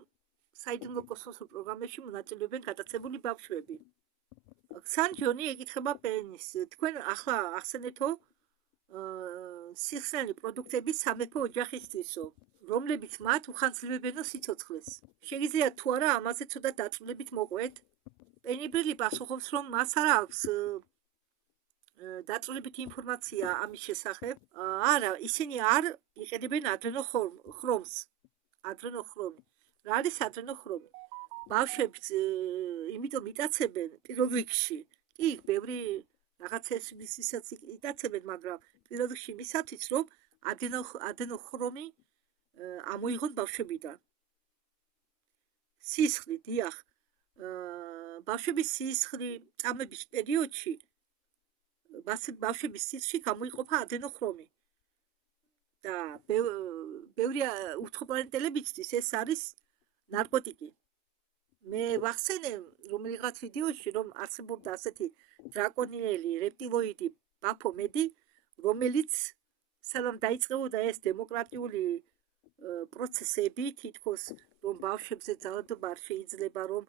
საიდუმლო კოსმოსურ პროგრამებში მონაწილეობენ გატაცებული ბავშვები. ქსანჯონი ეკითხება პენის, თქვენ ახლა ახსენეთო სიხსნიანი პროდუქტების სამეფო ოჯახისთვისო, რომლებიც მათ უხანძლებებენო სიცოცხლეს. შეგიძლიათ თუ არა ამაზე ცოტა დაწვრილებით მოყვეთ? პენიბრელი პასუხობს, რომ მას არ აქვს დაწვრილებითი ინფორმაცია ამის შესახებ. არა, ისინი არ იყენებენ ადრენოხრომს. ადრენოხრომი. რა არის ადრენოხრომი? ბავშვებს იმიტომ იტაცებენ პირველ რიგში. კი, ბევრი რაღაცებისათვის იტაცებენ, მაგრამ პირველ რიგში იმისათვის, რომ ადრენოხრომი ამოიღონ ბავშვებიდან. სისხლი, დიახ. ბავშვების სისხლი წამების პერიოდში ბავშვების სისხლში გამოიყოფა ადენოხრომი და ბევრი უცხოპლანეტელებისთვის ეს არის ნარკოტიკი. მე ვახსენე რომელიღაც ვიდეოში, რომ არსებობდა ასეთი დრაკონიელი რეპტილოიდი ბაფომედი, რომელიც სანამ დაიწყებოდა ეს დემოკრატიული პროცესები, თითქოს რომ ბავშვებზე ძალადობა არ შეიძლება, რომ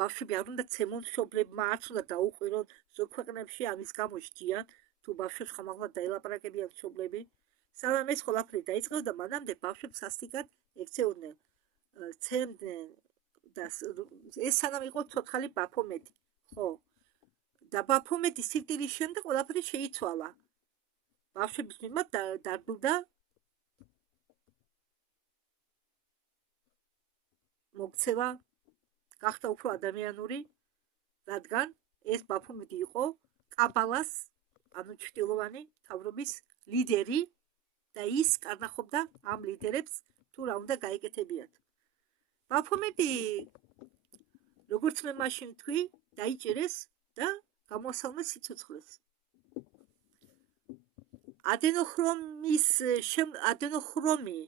ბავშვები არ უნდა ცემონ მშობლებმა, არც უნდა დაუყვირონ. ზოგ ქვეყნებში ამის გამო სჯიან, თუ ბავშვებს ხომალდ დაელაპარაკებიან მშობლები. სანამ ეს ყველაფერი დაიწყებოდა, მანამდე ბავშვებს სასტიკად ექცეოდნენ, ცემდნენ და ეს სანამ იყო ცოცხალი ბაფომედი. ხო. და ბაფომედის სიკვდილის შემდეგ ყველაფერი შეიცვალა. ბავშვების მიმართ დარბილდა მოქცევა, გახდა უფრო ადამიანური, რადგან ეს ბაფომედი იყო კაბალას, ანუ ჩრდილოვანი მთავრობის ლიდერი და ის კარნახობდა ამ ლიდერებს თუ რა უნდა გაეკეთებიათ. ბაფომედი, როგორც მე მაშინ თქვი, დაიჭერეს და გამოასალმეს სიცოცხლეს. ადენოხრომი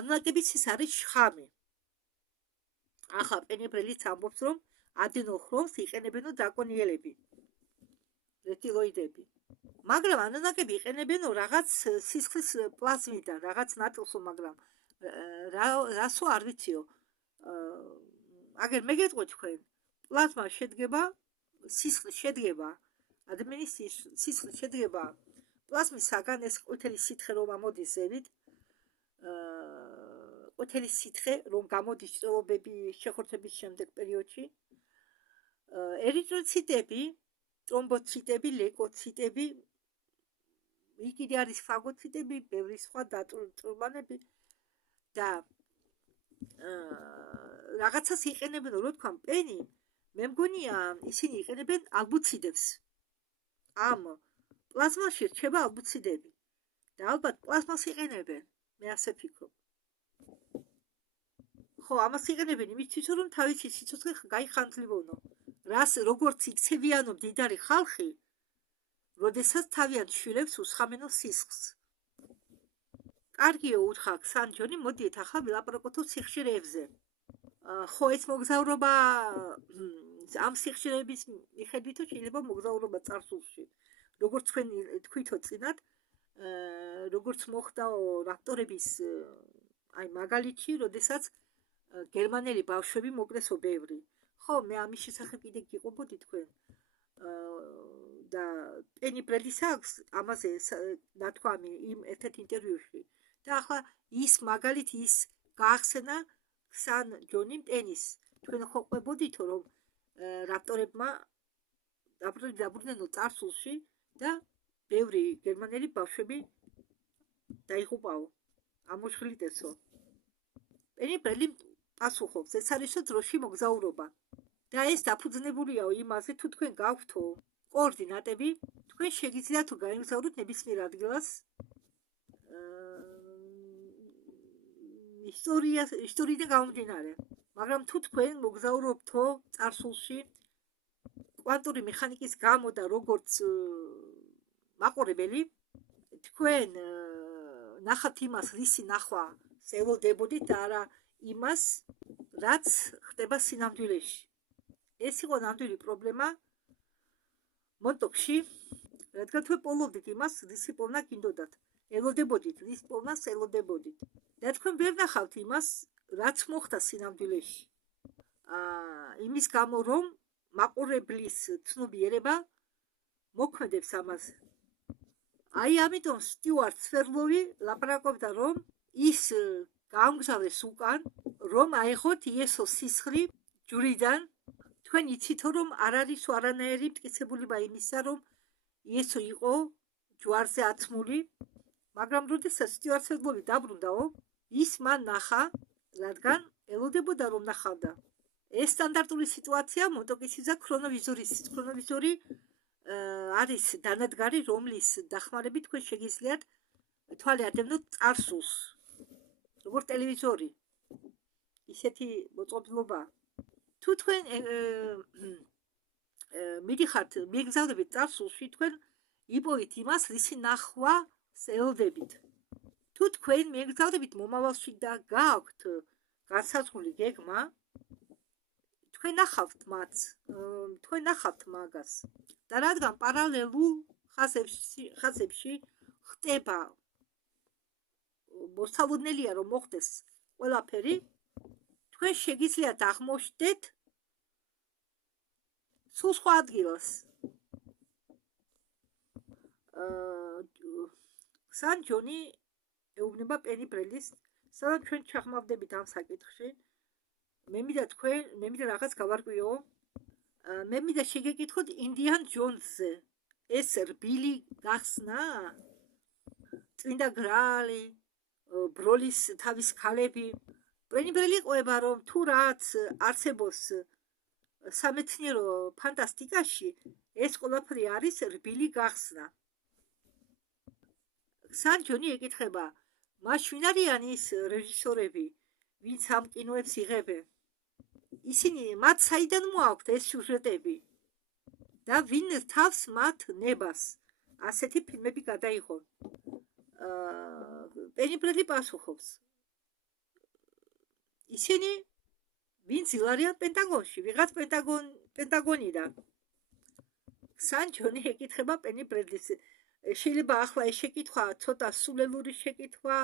ანაკების ის არის შხამი. ახლა პენიბრელიც ამბობს, რომ ადენოხრომს იყენებენო დრაკონიელები, რეპტილოიდები. მაგრამ ანაკები იყენებენო რაღაც სისხლის პლაზმიდან, რაღაც ნაწილსო, მაგრამ რასო არ ვიციო. აგერ მე გეტყვი თქვენ, პლაზმა შედგება, სისხლი შედგება, ადამიანის სისხლი შედგება პლაზმისაგან, ეს ყვითელი სითხე რომ ამოდის ზევით, ყვითელი სითხე, რომ გამოდის ჭრელობები შეხორცების შემდეგ პერიოდში. ერითროციტები, ტრომბოციტები, ლეკოციტები, იქ არის ფაგოციტები, ბევრი სხვა დაწვრილმანები და რაღაცას იყენებენ, რო თქვა პენი, მე მგონია ისინი იყენებენ ალბუციდებს. ამ პლაზმაში რჩება ალბუციდები და ალბათ პლაზმას იყენებენ, მე ასე ვფიქრობ. ხო, ამას იყენებენ იმისთვის, რომ თავისი სიცოცხლე გაიხანძლებონო. რას როგორც იქცევიანო მდიდარი ხალხი, როდესაც თავიანთ შვილებს უსხამენო სისხლს. კარგიო, უთხრა ქსანჯონი, მოდიეთ ახლა ვილაპარაკოთ სიხშირეებზე. ხო, ეს მოგზაურობა ამ სიხშირეების მიხედვითო შეიძლება მოგზაურობა წარსულში. როგორც თქვენ თქვითო წინათ, როგორც მოხდაო რაპტორების აი მაგალითი, როდესაც გერმანელი ბავშვები მოკლესო ბევრი. ხო, მე ამის შესახებ კიდე გიყვებოდი თქვენ. და პენი ბრედის აქვს ამაზე ნათქვამი იმ ერთ-ერთ ინტერვიუში. და ახლა ის მაგალითი ის გაახსენა ქსან ჯონიმ პენის. თქვენ ხო ყვებოდითო, რომ რაპტორებმა დაბრუნდნენო წარსულში და ბევრი გერმანელი ბავშვები დაიღუპაო, ამოშხილიდესო. პენი ბრელი პასუხობს, ეს არისო დროში მოგზაურობა. და ეს დაფუძნებულია იმაზე, თუ თქვენ გაქვთო კოორდინატები, თქვენ შეგიძლიათ თუ გაემგზავროთ ნებისმიერ ადგილას ისტორიიდან გამომდინარე. მაგრამ თუ თქვენ მოგზაურობთო წარსულში კვანტური მეხანიკის გამო და როგორც მაყურებელი, თქვენ ნახავთ იმას, რისი ნახვა ველოდებოდით და არა იმას, რაც ხდება სინამდვილეში. ეს იყო ნამდვილი პრობლემა მონტოქში, რადგან თქვენ პოულობდით იმას, რისი პოვნა გინდოდათ. ელოდებოდით, რის პოვნას ელოდებოდით. და თქვენ ვერ ნახავთ იმას, რაც მოხდა სინამდვილეში. იმის გამო, რომ მაყურებლის ცნობიერება მოქმედებს ამაზე. აი ამიტომ სტიუარტ სვერლოვი ლაპარაკობდა, რომ ის გაამგზავრეს უკან, რომ აეღოთ იესოს სისხლი ჯვრიდან. თქვენ იცითო, რომ არ არის არანაირი მტკიცებულება იმისა, რომ იესო იყო ჯვარზე აცმული, მაგრამ როდესაც სტიუარტ სვერლოვი დაბრუნდაო, ის მან ნახა, რადგან ელოდებოდა რომ ნახავდა. ეს სტანდარტული სიტუაცია მონტოკისიზა ქრონოვიზორი არის დანადგარი, რომლის დახმარებით თქვენ შეგიძლიათ თვალე ადევნოთ წარსულს. როგორც ტელევიზორი. ისეთი მოწყობილობა. თუ თქვენ მიდიხართ, მიეგზავნებით წარსულში, თქვენ იპოვით იმას, რისი ნახვა ელოდებით. თუ თქვენ მიეგზავნებით მომავალში და გააქვთ განსაზღვრული გეგმა, თქვენ ნახავთ მაგას. და რადგან პარალელურ ხაზებში ხდება, მოსალოდნელია რომ მოხდეს ყველაფერი, თქვენ შეგიძლიათ აღმოჩნდეთ სულ სხვა ადგილას. ქსან ჯონი ეუბნება პენი ბრელის, სადაც ჩვენ ჩახმავდებით ამ საკითხში. მე მინდა რაღაც გავარკვიო. მე მინდა შეგეკითხოთ ინდიან ჯონსზე. ეს რბილი გახსნა? წმინდა გრალი, ბროლის თავის ქალები. პენი ბრელი ყვება, რომ თუ რაც არსებობს სამეცნიერო ფანტასტიკაში, ეს ყველაფერი არის რბილი გახსნა. ქსან ჯონი ეკითხება, მას ვინ არიან ის რეჟისორები, ვინც ამ კინოებს იღებენ? ისინი მათ საიდან მოაქვთ ეს სიუჟეტები? და ვინ თავს მათ ნებას ასეთი ფილმები გადაიღონ? პენი ბრელი პასუხობს, ისინი ვინც ილარიან პენტაგონში, ვიღაც პენტაგონიდან. ქსან ჯონი ეკითხება პენი ბრელს, შეიძლება ახლა ეს შეკითხვა ცოტა სულელური შეკითხვა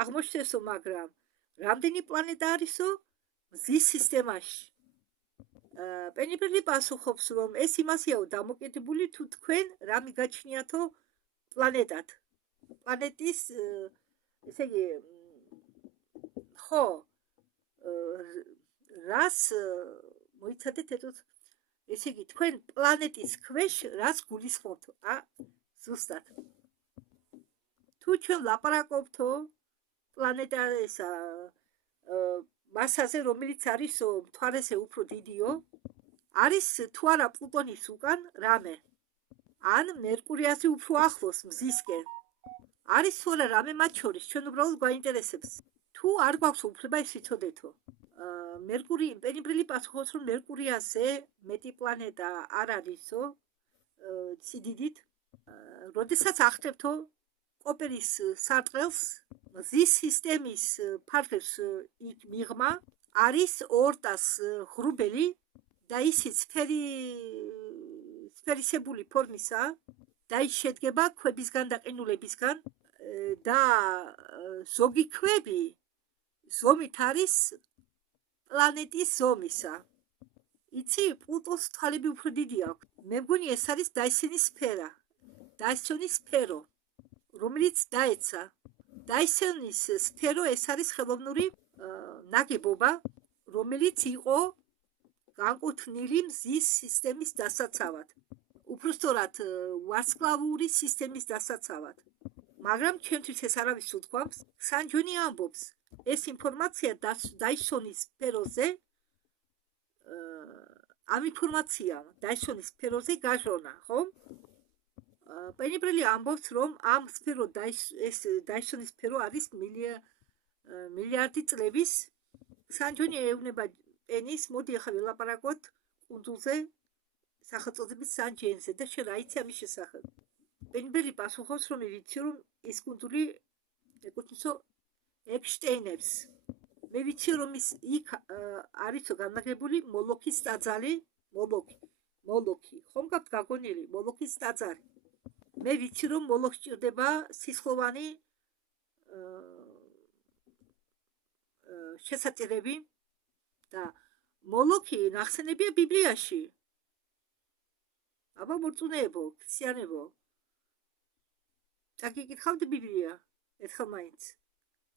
აღმოჩნდესო, მაგრამ რამდენი პლანეტა არისო მზის სისტემაში? პენი ბრელი პასუხობს, რომ ეს იმასიაო დამოკიდებული, თუ თქვენ რა მიგაჩნიათო პლანეტად. პლანეტის, ესე იგი, ხო, ხო, რას მოიცადეთ ეტოთ, ესე იგი თქვენ პლანეტის ქვეშ რას გულისხმობთ? ზუსტად. თუ ჩვენ ლაპარაკობთო პლანეტა ესა მასაზე, რომელიც არის მთვარეზე უფრო დიდიო, არის თუ არა პლუტონის უკან რამე, ან მერკურიაზე უფრო ახლოს მზისკენ. არის თუ არა რამე მათ შორის, ჩვენ უბრალოდ გვაინტერესებს. თუ არ გვაქვს უფლება ის ვიცოდეთო. მერკური, პენიბრელი პასუხობს, რომ მერკურიაზე მეტი პლანეტა არ არისო სიდიდით. როდესაც ახდებთო კოპერის სარტყელს, მზის სისტემის ფარფლებს იქ მიღმა არის 200 ღრუბელი და ისიც სფერისებული ფორმისა და ის შედგება ქვებისგან და ყინულებისგან და ზოგი ქვები ზომით არის პლანეტის ზომისა. იცი, პლუტონს თვალები უფრო დიდი აქვს. მე მგონი ეს არის დაისონის სფერო, დაისონის სფერო, რომელიც დაეცა. დაისონის სფერო ეს არის ხელოვნური ნაგებობა, რომელიც იყო განკუთვნილი მზის სისტემის დასაცავად. უბრალოდ ვარსკვლავური სისტემის დასაცავად. მაგრამ ჩვენთვის ეს არავის უთქვამს. სანჯონი ამბობს, ეს ინფორმაცია დაისონის სფეროზე, ამ ინფორმაციამ დაისონის სფეროზე გაჟონა, ხო? პენიბრელი ამბობს, რომ ამ სფერო ეს დაისონის სფერო არის მილიარდი წლების. სანჯონი ეუბნება პენის, მოდი ახლა ვილაპარაკოთ კუნძულზე სახელწოდების სანჯენზე და შენ რა იცი ამის შესახებ? პენიბრელი პასუხობს, რომ ვიცი, რომ ეს კუნძული ეკუთვნისო ეპშტეინებს. მე ვიცი, რომ ის იქ არისო განლაგებული მოლოქის ტაძარი, მოლოქი, ხომ გაქვთ გაგონილი მოლოქის ტაძარი. მე ვიცი, რომ მოლოქს ჭირდება სისხლოვანი შესაწირები და მოლოქი ნახსენებია ბიბლიაში. აბა მორწმუნეებო, ქრისტიანებო, წაგიკითხავთ ბიბლია ერთხელ მაინც.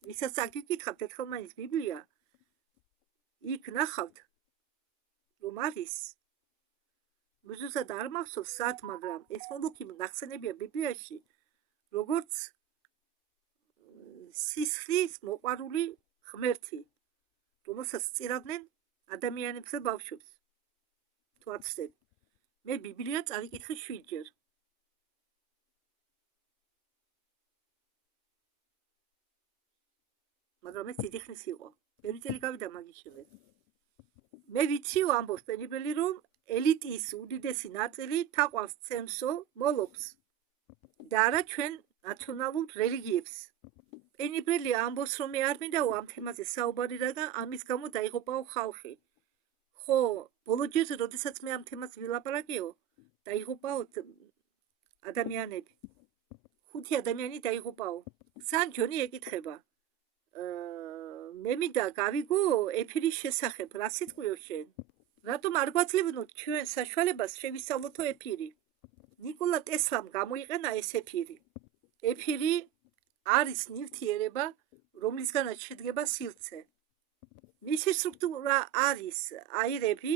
ვისაც წაგიკითხავთ ერთხელ მაინც ბიბლია, იქ ნახავთ, რომ არის მიზუზად არ მახსოვს სად, მაგრამ ეს მოლოქი ნახსენებია ბიბლიაში, როგორც სისხლის მოყვარული ღმერთი, რომელსაც სწირავდნენ ადამიანებს და ბავშვებს. თუ არ ცდები, მე ბიბლია წავიკითხე 7 ჯერ. მაგრამ ეს დიდი ხნის იყო. ბევრი წელი გავიდა მაგის შემდეგ. მე ვიციო, ამბობს პენიბრელი, რომ ელიტის უდიდესი ნაწილი თაყვანს ცემსო მოლოქს და არა ჩვენ ნაციონალურ რელიგიებს. პენიბრელი ამბობს, რომ მე არ მინდაო ამ თემაზე საუბარი, რადგან ამის გამო დაიღუპაო ხალხი. ხო, ბოლო ჯერზე, როდესაც მე ამ თემას ვილაპარაკეო, დაიღუპაო ადამიანები. 5 ადამიანი დაიღუპაო. სანჯონი ეკითხება, მე მინდა გავიგო ეფირის შესახებ, რა სიტყვიო შენ? რატომ არ გვაძლევნოთ ჩვენ საშუალებას შევისწავლოთო ეფირი? ნიკოლა ტესლამ გამოიყენა ეს ეფირი. ეფირი არის ნივთიერება, რომლისგანაც შედგება სივრცე. მისი სტრუქტურა არის აირები,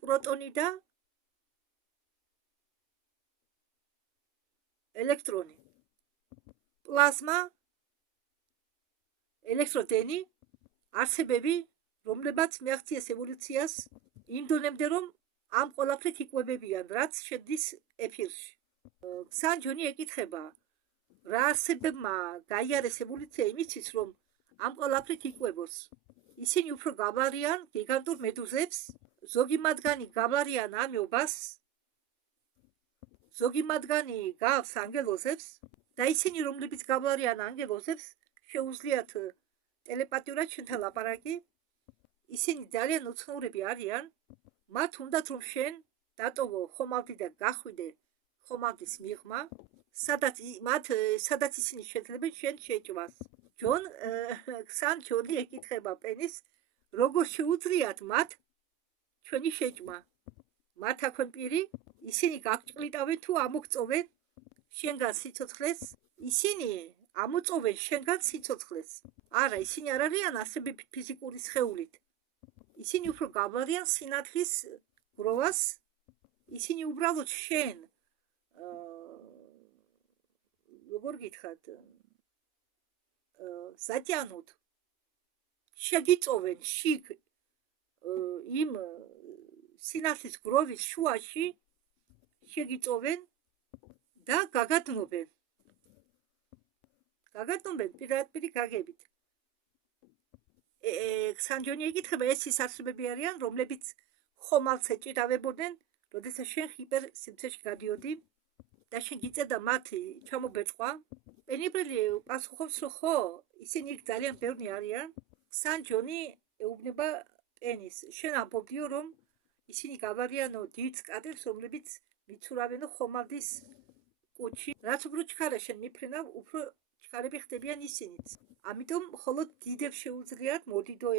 პროტონი და ელექტრონი. პლაზმა, ელექტროდენი, არსებები, რომლებაც მიაღწიეს ევოლუციას იმ დონემდე, რომ ამ ყველაფრით იკვებებიან, რაც შედის ეფირში. სანჯონი ეკითხება, რა არსებებმა გაიარეს ევოლუცია იმისთვის, რომ ამ ყველაფრით იკვებოს. ისინი უფრო გაბლარიან გიგანტურ მედუზებს, ზოგი მათგანი გაბლარიან ამიობას, ზოგი მათგანი გავს ანგელოზებს და ისინი, რომლებიც გაბლარიან ანგელოზებს, შეუძლიათ ტელეპათიურად ჩვენთან ლაპარაკი. ისინი ძალიან უცნაურები არიან, მათ უნდათ რომ შენ დატოვო ხომალდი და გახვიდე ხომალდის მიღმა, სადაც ისინი შეძლებენ შენ შეჭვას. სანჯონი ეკითხება პენის, როგორ შეუძლიათ მათ ჩვენი შეჭმა. მათ აქვენ პირი, ისინი გაგჭყლიტავენ თუ ამოგწოვენ შენგან სიცოცხლეს, ისინი ამოწოვენ შენგან სიცოცხლეს. არა, ისინი არ არიან ასევე ფიზიკური სხეულით. ისინი უფრო გავლადიან სინათლის გროვას. ისინი უბრალოდ შენ როგორ გითხრათ სათიანოდ შეგიწოვენ შიგ იმ სინათლის გროვის შუაში შეგიწოვენ და გაგადნობენ პირდაპირ გაგებით. სანჯონი ეკითხება, ეს ის არსებები არიან, რომლებიც ხომალდს ეჭირავებოდნენ, როდესაც შენ ჰიპერ სივრცეში გადიოდი და შენ გიწევდა მათი ჩამობეწყვა. პენიბრელი პასუხობს, რომ ხო, ისინი იქ ძალიან ბევრი არიან. სანჯონი ეუბნება პენის, შენ ამბობდიო, რომ ისინი გავარიანო დიდ კატერს, რომლებიც მიცურავენო ხომალდის კუჩი. რაც უფრო ჩქარა შენ მიფრენავ, უფრო ჩქარები ხდებიან ისინიც. ამიტომ მხოლოდ დიდებს შეუძლიათ, მოდიდო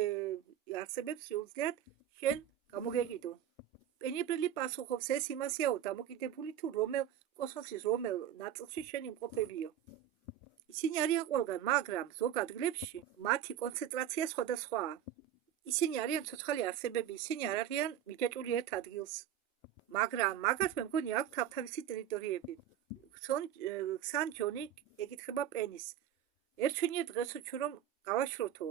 არსებებს შეუძლიათ შენ გამოგეკიდო. პენიბრელი პასუხობს, ეს იმასიაო დამოკიდებული თუ რომელ კოსმოსის რომელ ნაწილში შენ იმყოფებიო. ისინი არიან ყველგან, მაგრამ ზოგ ადგილებში მათი კონცენტრაცია სხვადასხვაა. ისინი არიან ცოცხალი არსებები, ისინი არ არიან მიჯაჭვული ერთ ადგილს. მაგრამ მაგათ მე მგონი აქვს თავთავისი ტერიტორიები. სანჯონი ეკითხება პენის, ერჩვენია დღესო ჩვენ რომ გავაშროთო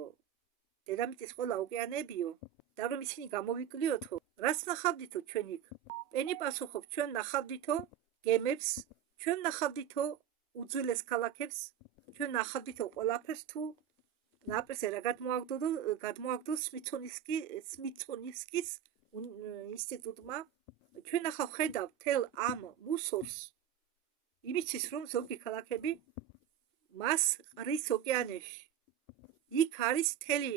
დედამიწის ყველა ოკეანებიო და რომ ისინი გამოვიკვლიოთო, რას ნახავდითო ჩვენ იქ? პენი პასუხობს, ჩვენ ნახავდითო გემებს, ჩვენ ნახავდითო უძველეს ქალაქებს, ჩვენ ნახავდითო ყველაფერს თუ ნაპირზე რა გადმოაგდო სმიცონისკის ინსტიტუტმა, ჩვენ ახლა ხედავთ თელ ამ მუსორს იმისთვის რომ ზოგი ქალაქები მას ყრის ოკეანეში. იქ არის მთელი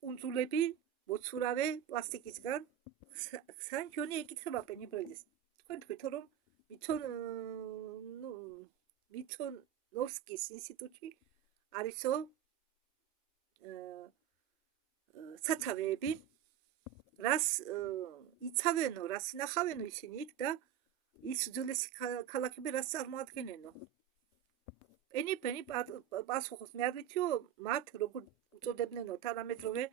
კუნძულები მოცურავე პლასტიკისგან. სანჯონი ეკითხება პენიბრელს, თქვენ თქვით რომ მიცონოვსკის ინსტიტუტში არისო საცავეები, რას იცავენო, რას ინახავენო ისინი იქ და ის უძველესი ქალაქები რას წარმოადგენენო. პენი პასუხობს, მე არ ვიციო მათ როგორ უწოდებნენო თანამედროვე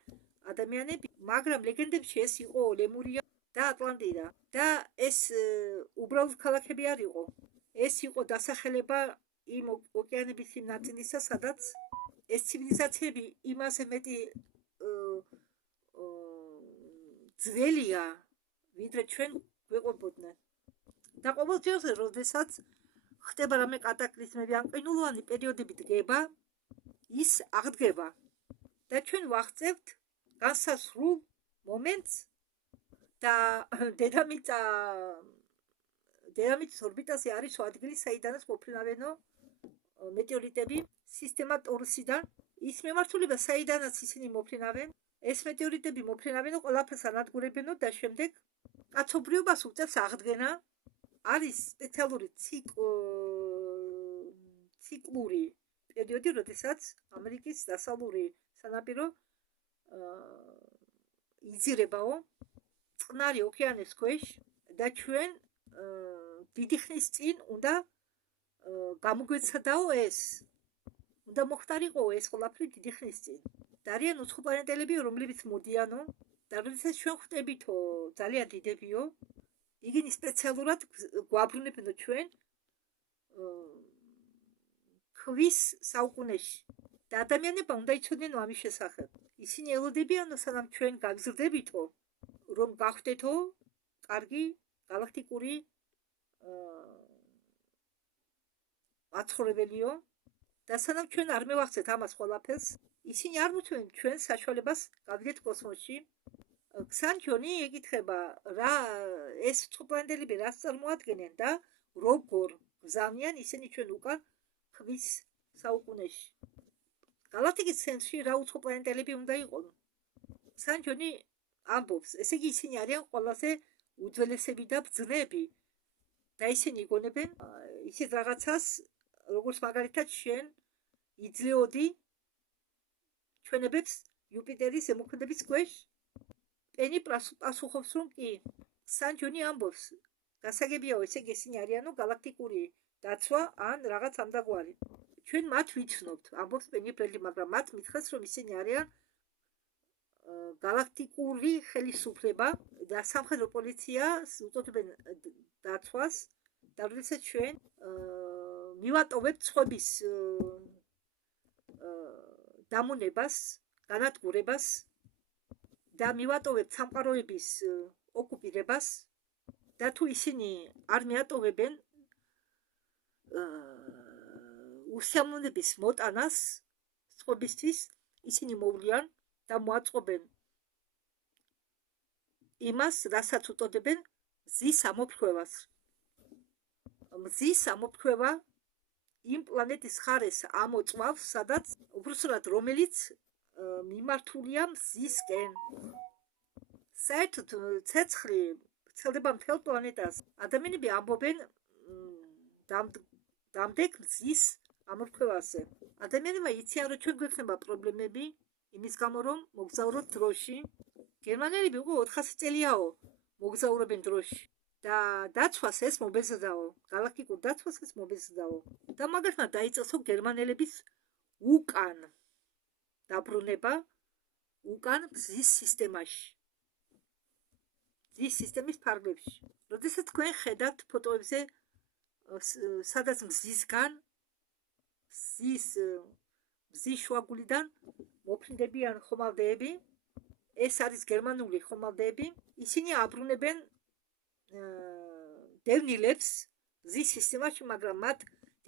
ადამიანები, მაგრამ ლეგენდებში ეს იყო ლემურია და ატლანტიდა და ეს უბრალოდ ქალაქები არ იყო. ეს იყო დასახელება იმ ოკეანების იმ ნაწილისა, სადაც ეს ცივილიზაციები იმაზე მეტი ძველია, ვიდრე ჩვენ გვეყობოდნენ. და ყოველთვის, როდესაც ხდება რამე კატაკლიზმები ან ყინულოვანი პერიოდები დგება, ის აღდგება და ჩვენ ვაღწევთ განსასრულ მომენტს და დედამიწის ორბიტაზე არის ადგილი, საიდანაც მოფრინავენო მეტეორიტები სისტემა ტორუსიდან. ის მემართულება, საიდანაც ისინი მოფრინავენ, ეს მეტეორიტები მოფრინავენო, ყველაფერს ანადგურებენო და შემდეგ კაცობრიობას უწევს აღდგენა. არის სპეციალური ციკლური პერიოდი, როდესაც ამერიკის დასავლური სანაპირო იზირებაო წყნარი ოკეანის ქვეშ და ჩვენ დიდი ხნის წინ უნდა გამოგვეცადაო ეს. უნდა მოხდარიყო ეს ყველაფერი დიდი ხნის წინ. და არიან უცხოპლანეტელები, რომლებიც მოდიანო და როდესაც ჩვენ ხვდებითო ძალიან დიდებიო, იგინი სპეციალურად გვაბრუნებენო ჩვენ ქვის საუკუნეში და ადამიანებმა უნდა იცოდნენ ამის შესახებ. ისინი ელოდებიანო, სანამ ჩვენ გაგზრდებითო, რომ გახვდეთო კარგი galaktikuri აცხოვრებელიო და სანამ ჩვენ არ მევახცეთ ამას ყველაფერს, ისინი არ მოთმენ ჩვენ საშუალებას გავიდეთ კოსმოსში. ქსანჩონი ეკითხება, რა ეს უცხოპლანეტელები რას წარმოადგენენ და როგორ გზავნიან ისინი ჩვენ უკან ქვის საუკუნეში. galaktikis ცენტრში რა უცხოპლანეტელები უნდა იყონ. ქსანჩონი ამბობს, ესე იგი ისინი არიან ყველაზე უძველესები და ბძნები და ისინი იგონებენ ისეთ რაღაცას, როგორც მაგალითად შენ იძლეოდი ჩვენებებს იუპიტერის ზემოქმედების ქვეშ. პენი პასუხობს, რომ კი. ქსანჩონი ამბობს, გასაგებიაო, ესე იგი ისინი არიანო galaktikuri დაცვა ან რაღაც ამდაგვარი. ჩვენ მათ ვიცნობთ, ამბობს პენიბრელი, მაგრამ მათ მითხრეს, რომ ისინი არიან galaktikuri ხელისუფლება და სამხედრო პოლიციას უწოდებენ დაცვას და როდესაც ჩვენ მივატოვებთ სხვების დამონებას, განადგურებას და მივატოვებთ სამყაროების ოკუპირებას და თუ ისინი არ მიატოვებენ უსიამოვნების მოტანას სხვებისთვის, ისინი მოვლიან და მოაწყობენ იმას, რასაც უწოდებენ მზის ამოფრქვევას. მზის ამოფრქვევა იმ პლანეტის ხარეს ამოწმავს, სადაც უბრალოდ რომელიც მიმართულია მზისკენ. საერთოდ ცეცხლი ვრცელდება მთელ პლანეტას. ადამიანები ამბობენ დამდეგ მზის ამოფრქვევაზე. ადამიანებმა იციან, რომ ჩვენ გვექნება პრობლემები იმის გამო, რომ მოგზაურობთ დროში. გერმანელები უკვე 400 წელიაო მოგზაურობენ დროში და დაცვას ეს მობეზრდაო, galaktikურ დაცვას ეს მობეზრდაო. და მაგათმა დაიწყო გერმანელების უკან დაბრუნება, უკან მზის სისტემაში. მზის სისტემის ფარგლებში. როდესაც თქვენ ხედავთ ფოტოებზე, სადაც მზისგან, მზის შუაგულიდან მოფრინდებიან ხომალდეები, ეს არის გერმანული ხომალდეები, ისინი აბრუნებენ დევნილებს მზის სისტემაში, მაგრამ მათ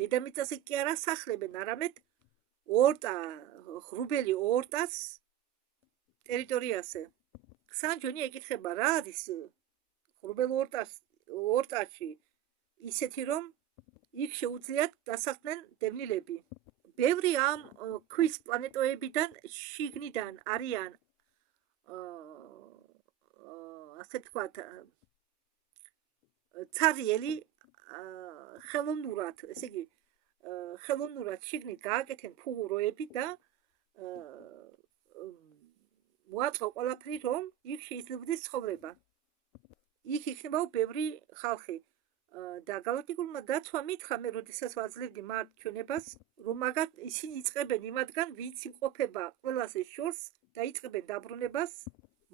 დედამიწაზე კი არ ასახლებენ, არამედ ღრუბელი ორტას ტერიტორიაზე. ქსანჯონი ეკითხება, რა არის ღრუბელ ორტაში ისეთი, რომ იქ შეუძლიათ დასახლდნენ დევნილები. ბევრი ამ ქვის პლანეტოებიდან შიგნიდან არიან ასე ვთქვათ ცარიელი ხელოვნურად, ესე იგი ხელოვნურად შიგნით გააკეთენ ფუღუროები და მოაწყო ყველაფერი, რომ იქ შეიძლებოდეს ცხოვრება. იქ იქნება ბევრი ხალხი. და galaktikurმა დაცვამ მითხრა, მე როდესაც ვაძლევდი მათ ჩვენებას, რომ მაგათ ისინი იწყებენ იმათგან, ვინც იმყოფება ყველაზე შორს და იწყებენ დაბრუნებას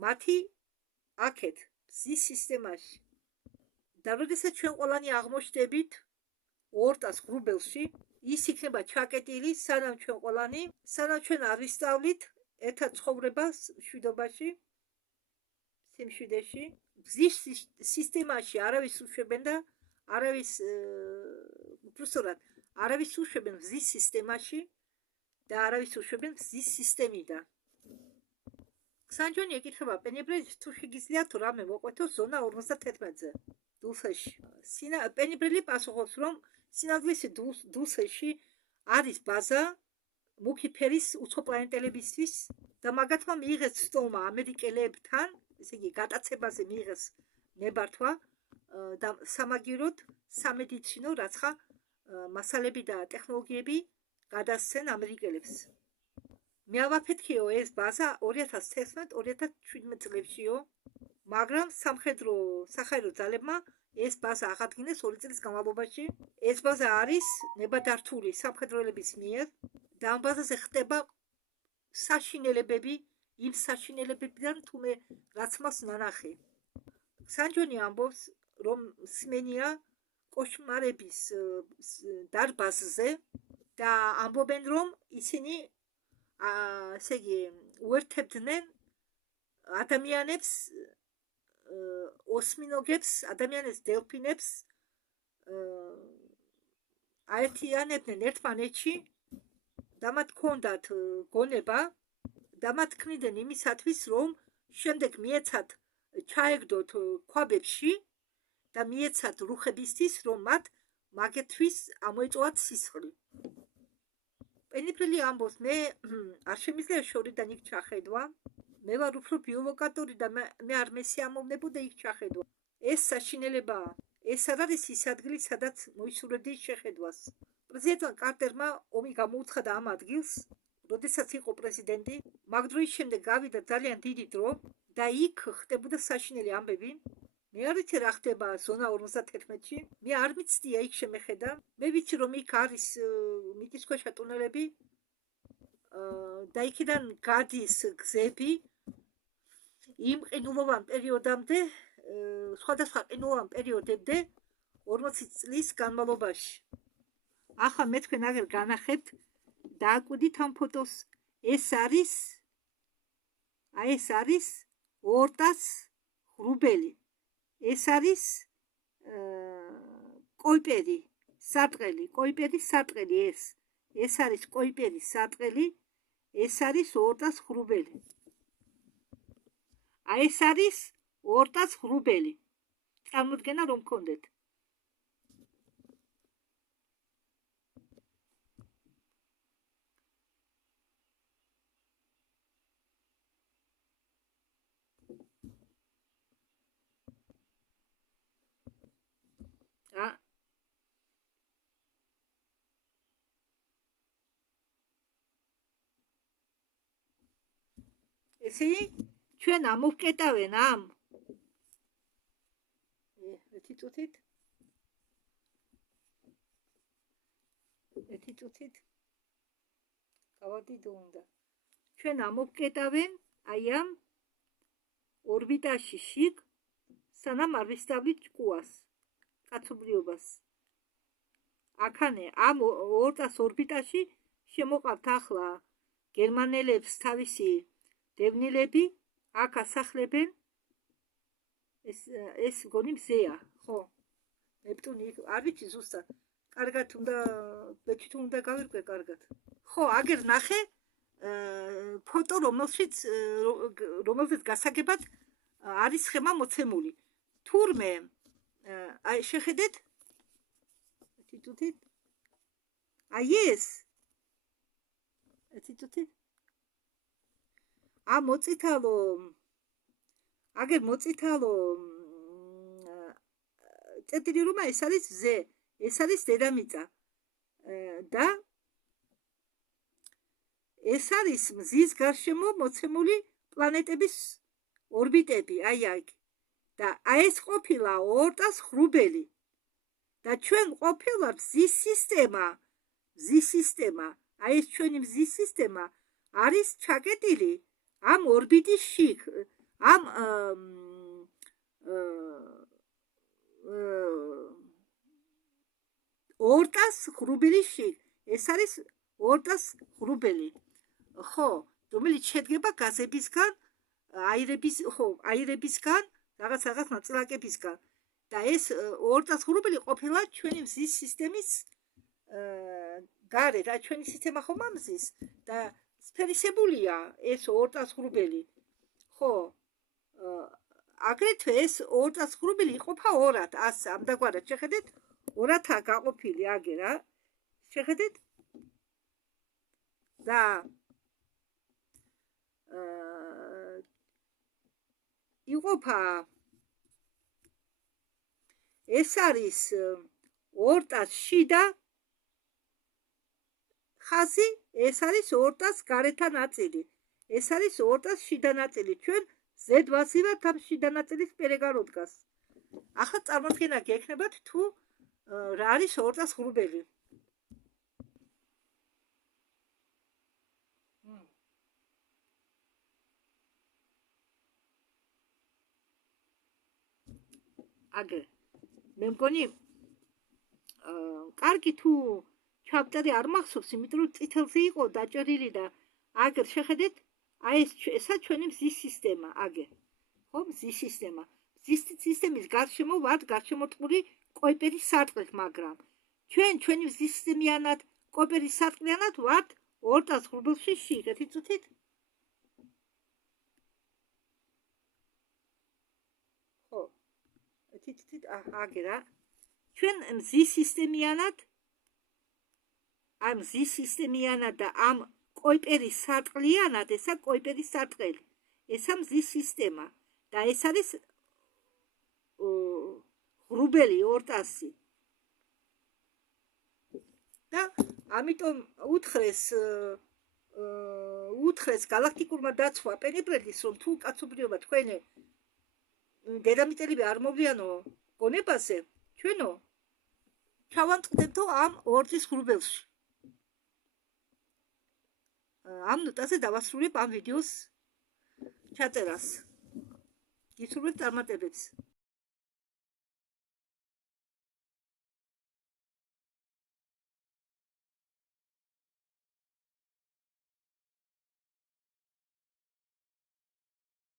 მათი აქეთ მზის სისტემაში. და როდესაც ჩვენ ყველანი აღმოჩნდებით ორტას ღრუბელში, ის იქნება ჩაკეტილი, სანამ ჩვენ არ ვისწავლით ერთად ცხოვრებას მშვიდობაში, სიმშვიდეში. მზის სისტემაში არავის უშვებენ და არავის უშვებენ მზის სისტემაში და არავის უშვებენ მზის სისტემიდან. ქსანჯონი ეკითხება პენიბრელს, თუ შეგიძლია თუ რამე მოყვეთო ზონა 51-ზე დულსეში. პენიბრელი პასუხობს, რომ სინამდვილეში დულსეში არის ბაზა მუქი ფერის უცხოპლანეტელებისთვის და მაგათმა მიიღეს ცდომა ამერიკელებთან, ესე იგი გატაცებაზე მიიღეს ნებართვა და სამაგიეროდ სამედიცინო რაცხა მასალები და ტექნოლოგიები გადასცენ ამერიკელებს. მე ავაფეთქეო ეს ბაზა 2016-2017 წლებშიო, მაგრამ სამხედრო ძალებმა ეს ბაზა აღადგინეს 2 წლის განმავლობაში. ეს ბაზა არის ნებადართული სამხედროელების მიერ და ამ ბაზაზე ხდება საშინელებები, იმ საშინელებებიდან თუ მე რაც მას ნანახი. ქსანჯონი ამბობს, რომ სმენია კოშმარების დარბაზზე და ამბობენ, რომ ისინი ესე იგი უერთებდნენ ადამიანებს, ოსმინოგებს, ადამიანებს, დელფინებს აერთიანებდნენ ერთმანეთში და მათ ჰქონდათ გონება და მათ ქმნიდნენ იმისათვის, რომ შემდეგ მიეცათ ჩაეგდოთ ქვაბებში და მიეცათ რუხებისთვის, რომ მათ მაგეთთვის ამოეწოვათ სისხლი. პენიბრელი ამბობს, მე არ შემიძლია შორიდან იქ ჩახედვა, მე ვარ უფრო ბიოლოგატორი და მე არ მესიამოვნებოდა იქ ჩახედვა. ეს საშინელებაა. ეს არ არის ის ადგილი, სადაც მოისურვებდი შეხედვას. პრეზიდენტ კარტერმა ომი გამოუცხადა ამ ადგილს, როდესაც იყო პრეზიდენტი, მაგ დროის შემდეგ გავიდა ძალიან დიდი დრო და იქ ხდებოდა საშინელი ამბები. მე არ ვიცი რა ხდება ზონა 51-ში. მე არ მიცდია იქ შემეხედა. მე ვიცი რომ იქ არის მიწისქვეშა ტუნელები და იქიდან გადის გზები იმ ყინულოვან პერიოდამდე, სხვადასხვა ყინულოვან პერიოდებზე 40 წლის განმავლობაში. ახლა მე თქვენ აგერ განახებთ, დააკვირდით ამ ფოტოს. ეს არის ორტას ღრუბელი. ეს არის კოიპერი, სარტყელი, კოიპერის სარტყელი ეს. ეს არის კოიპერის სარტყელი, ეს არის ორტას ღრუბელი. ეს არის ორტას ღრუბელი. წარმოდგენა რომ გქონდეთ. ესე იგი, ჩვენ ამოვკეტავენ ამ ერთი წუთით გავადიდო უნდა. ჩვენ ამოვკეტავენ აი ამ ორბიტაში შიგ, სანამ არ ვისწავლით ჭკუას, კაცობრიობას. აქანე ამ ორტას ორბიტაში შემოყავთ ახლა გერმანელებს თავისი დევნილები, აქ ასახლებენ, ეს გონი მზეა, ხო? ნეპტუნი არ ვიცი ზუსტად. კარგად უნდა, ბეჭით უნდა გავირკვე კარგად. ხო, აგერ ნახე ფოტო, რომელზეც გასაგებად არის სხემა მოცემული. თურმე, აი შეხედეთ, აი ეს, აგერ მოწითალო წერტილი რომ ეს არის ზე, ეს არის დედამიწა და ეს არის მზის გარშემო მოცემული პლანეტების ორბიტები, აი აქ. და აი ეს ყოფილა ორტას ღრუბელი და ჩვენ ყოფილვართ მზის სისტემა, აი ეს ჩვენი მზის სისტემა არის ჩაკეტილი ამ ორბიტის შიგ, ამ ორტას ღრუბელის შიგ. ეს არის ორტას ღრუბელი, ხო, რომელიც შედგება გაზებისგან, აირებისგან, რაღაც ნაწილაკებისგან. და ეს ორტას ღრუბელი ყოფილა ჩვენი მზის სისტემის გარეთ, აი ჩვენი სისტემა ხომ ამზის და სფერისებულია ეს ორტას ღრუბელი. ხო, აგრეთვე ეს ორტას ღრუბელი იყოფა ორად, ამდაგვარად შეხედეთ, ორადაა გაყოფილი აგერ, შეხედეთ და იყოფა, ეს არის ორტას შიდა ხაზი, ეს არის ორტას გარეთა ნაწილი, ეს არის ორტას შიდა ნაწილი. ჩვენ ზედ ვასივართ ამ შიდა ნაწილის პერეგარო დგას. ახლა წარმოდგენა გექნებათ თუ რა არის ორტას ღრუბელი. აგერ მე მგონი კარგი თუ ჩაპტერი არ მახსოვს, იმიტომ რომ წითელზე იყო დაჭერილი და აგერ შეხედეთ, აი ესა ჩვენი მზის სისტემა, აგერ. ხო, მზის სისტემა. მზის სისტემის გარშემო ვართ გარშემორტყმული კოიპერის სარტყლით, მაგრამ ჩვენი მზის სისტემიანად, კოიპერის სარტყლიანად ვართ ორტას ღრუბელში შიგ, ერთი წუთით. ხო, ერთი წუთით, აგერა. ჩვენ მზის სისტემიანად და ამ კოიპერის სარტყლიანად, ესა კოიპერის სარტყელი, ესა მზის სისტემა და ეს არის ღრუბელი ორტასი. და ამიტომ უთხრეს გალაქტიკურმა დაცვა პენიბრელის, რომ თუ კაცობრიობა თქვენი დედამიწელები არ მოვლიანო გონებაზე, ჩვენო ჩავანწყდებთო ამ ორჯის ღრუბელში. ამ ნოტაზე დავასრულებ ამ ვიდეოს ჩაწერას. გისურვებთ წარმატებებს.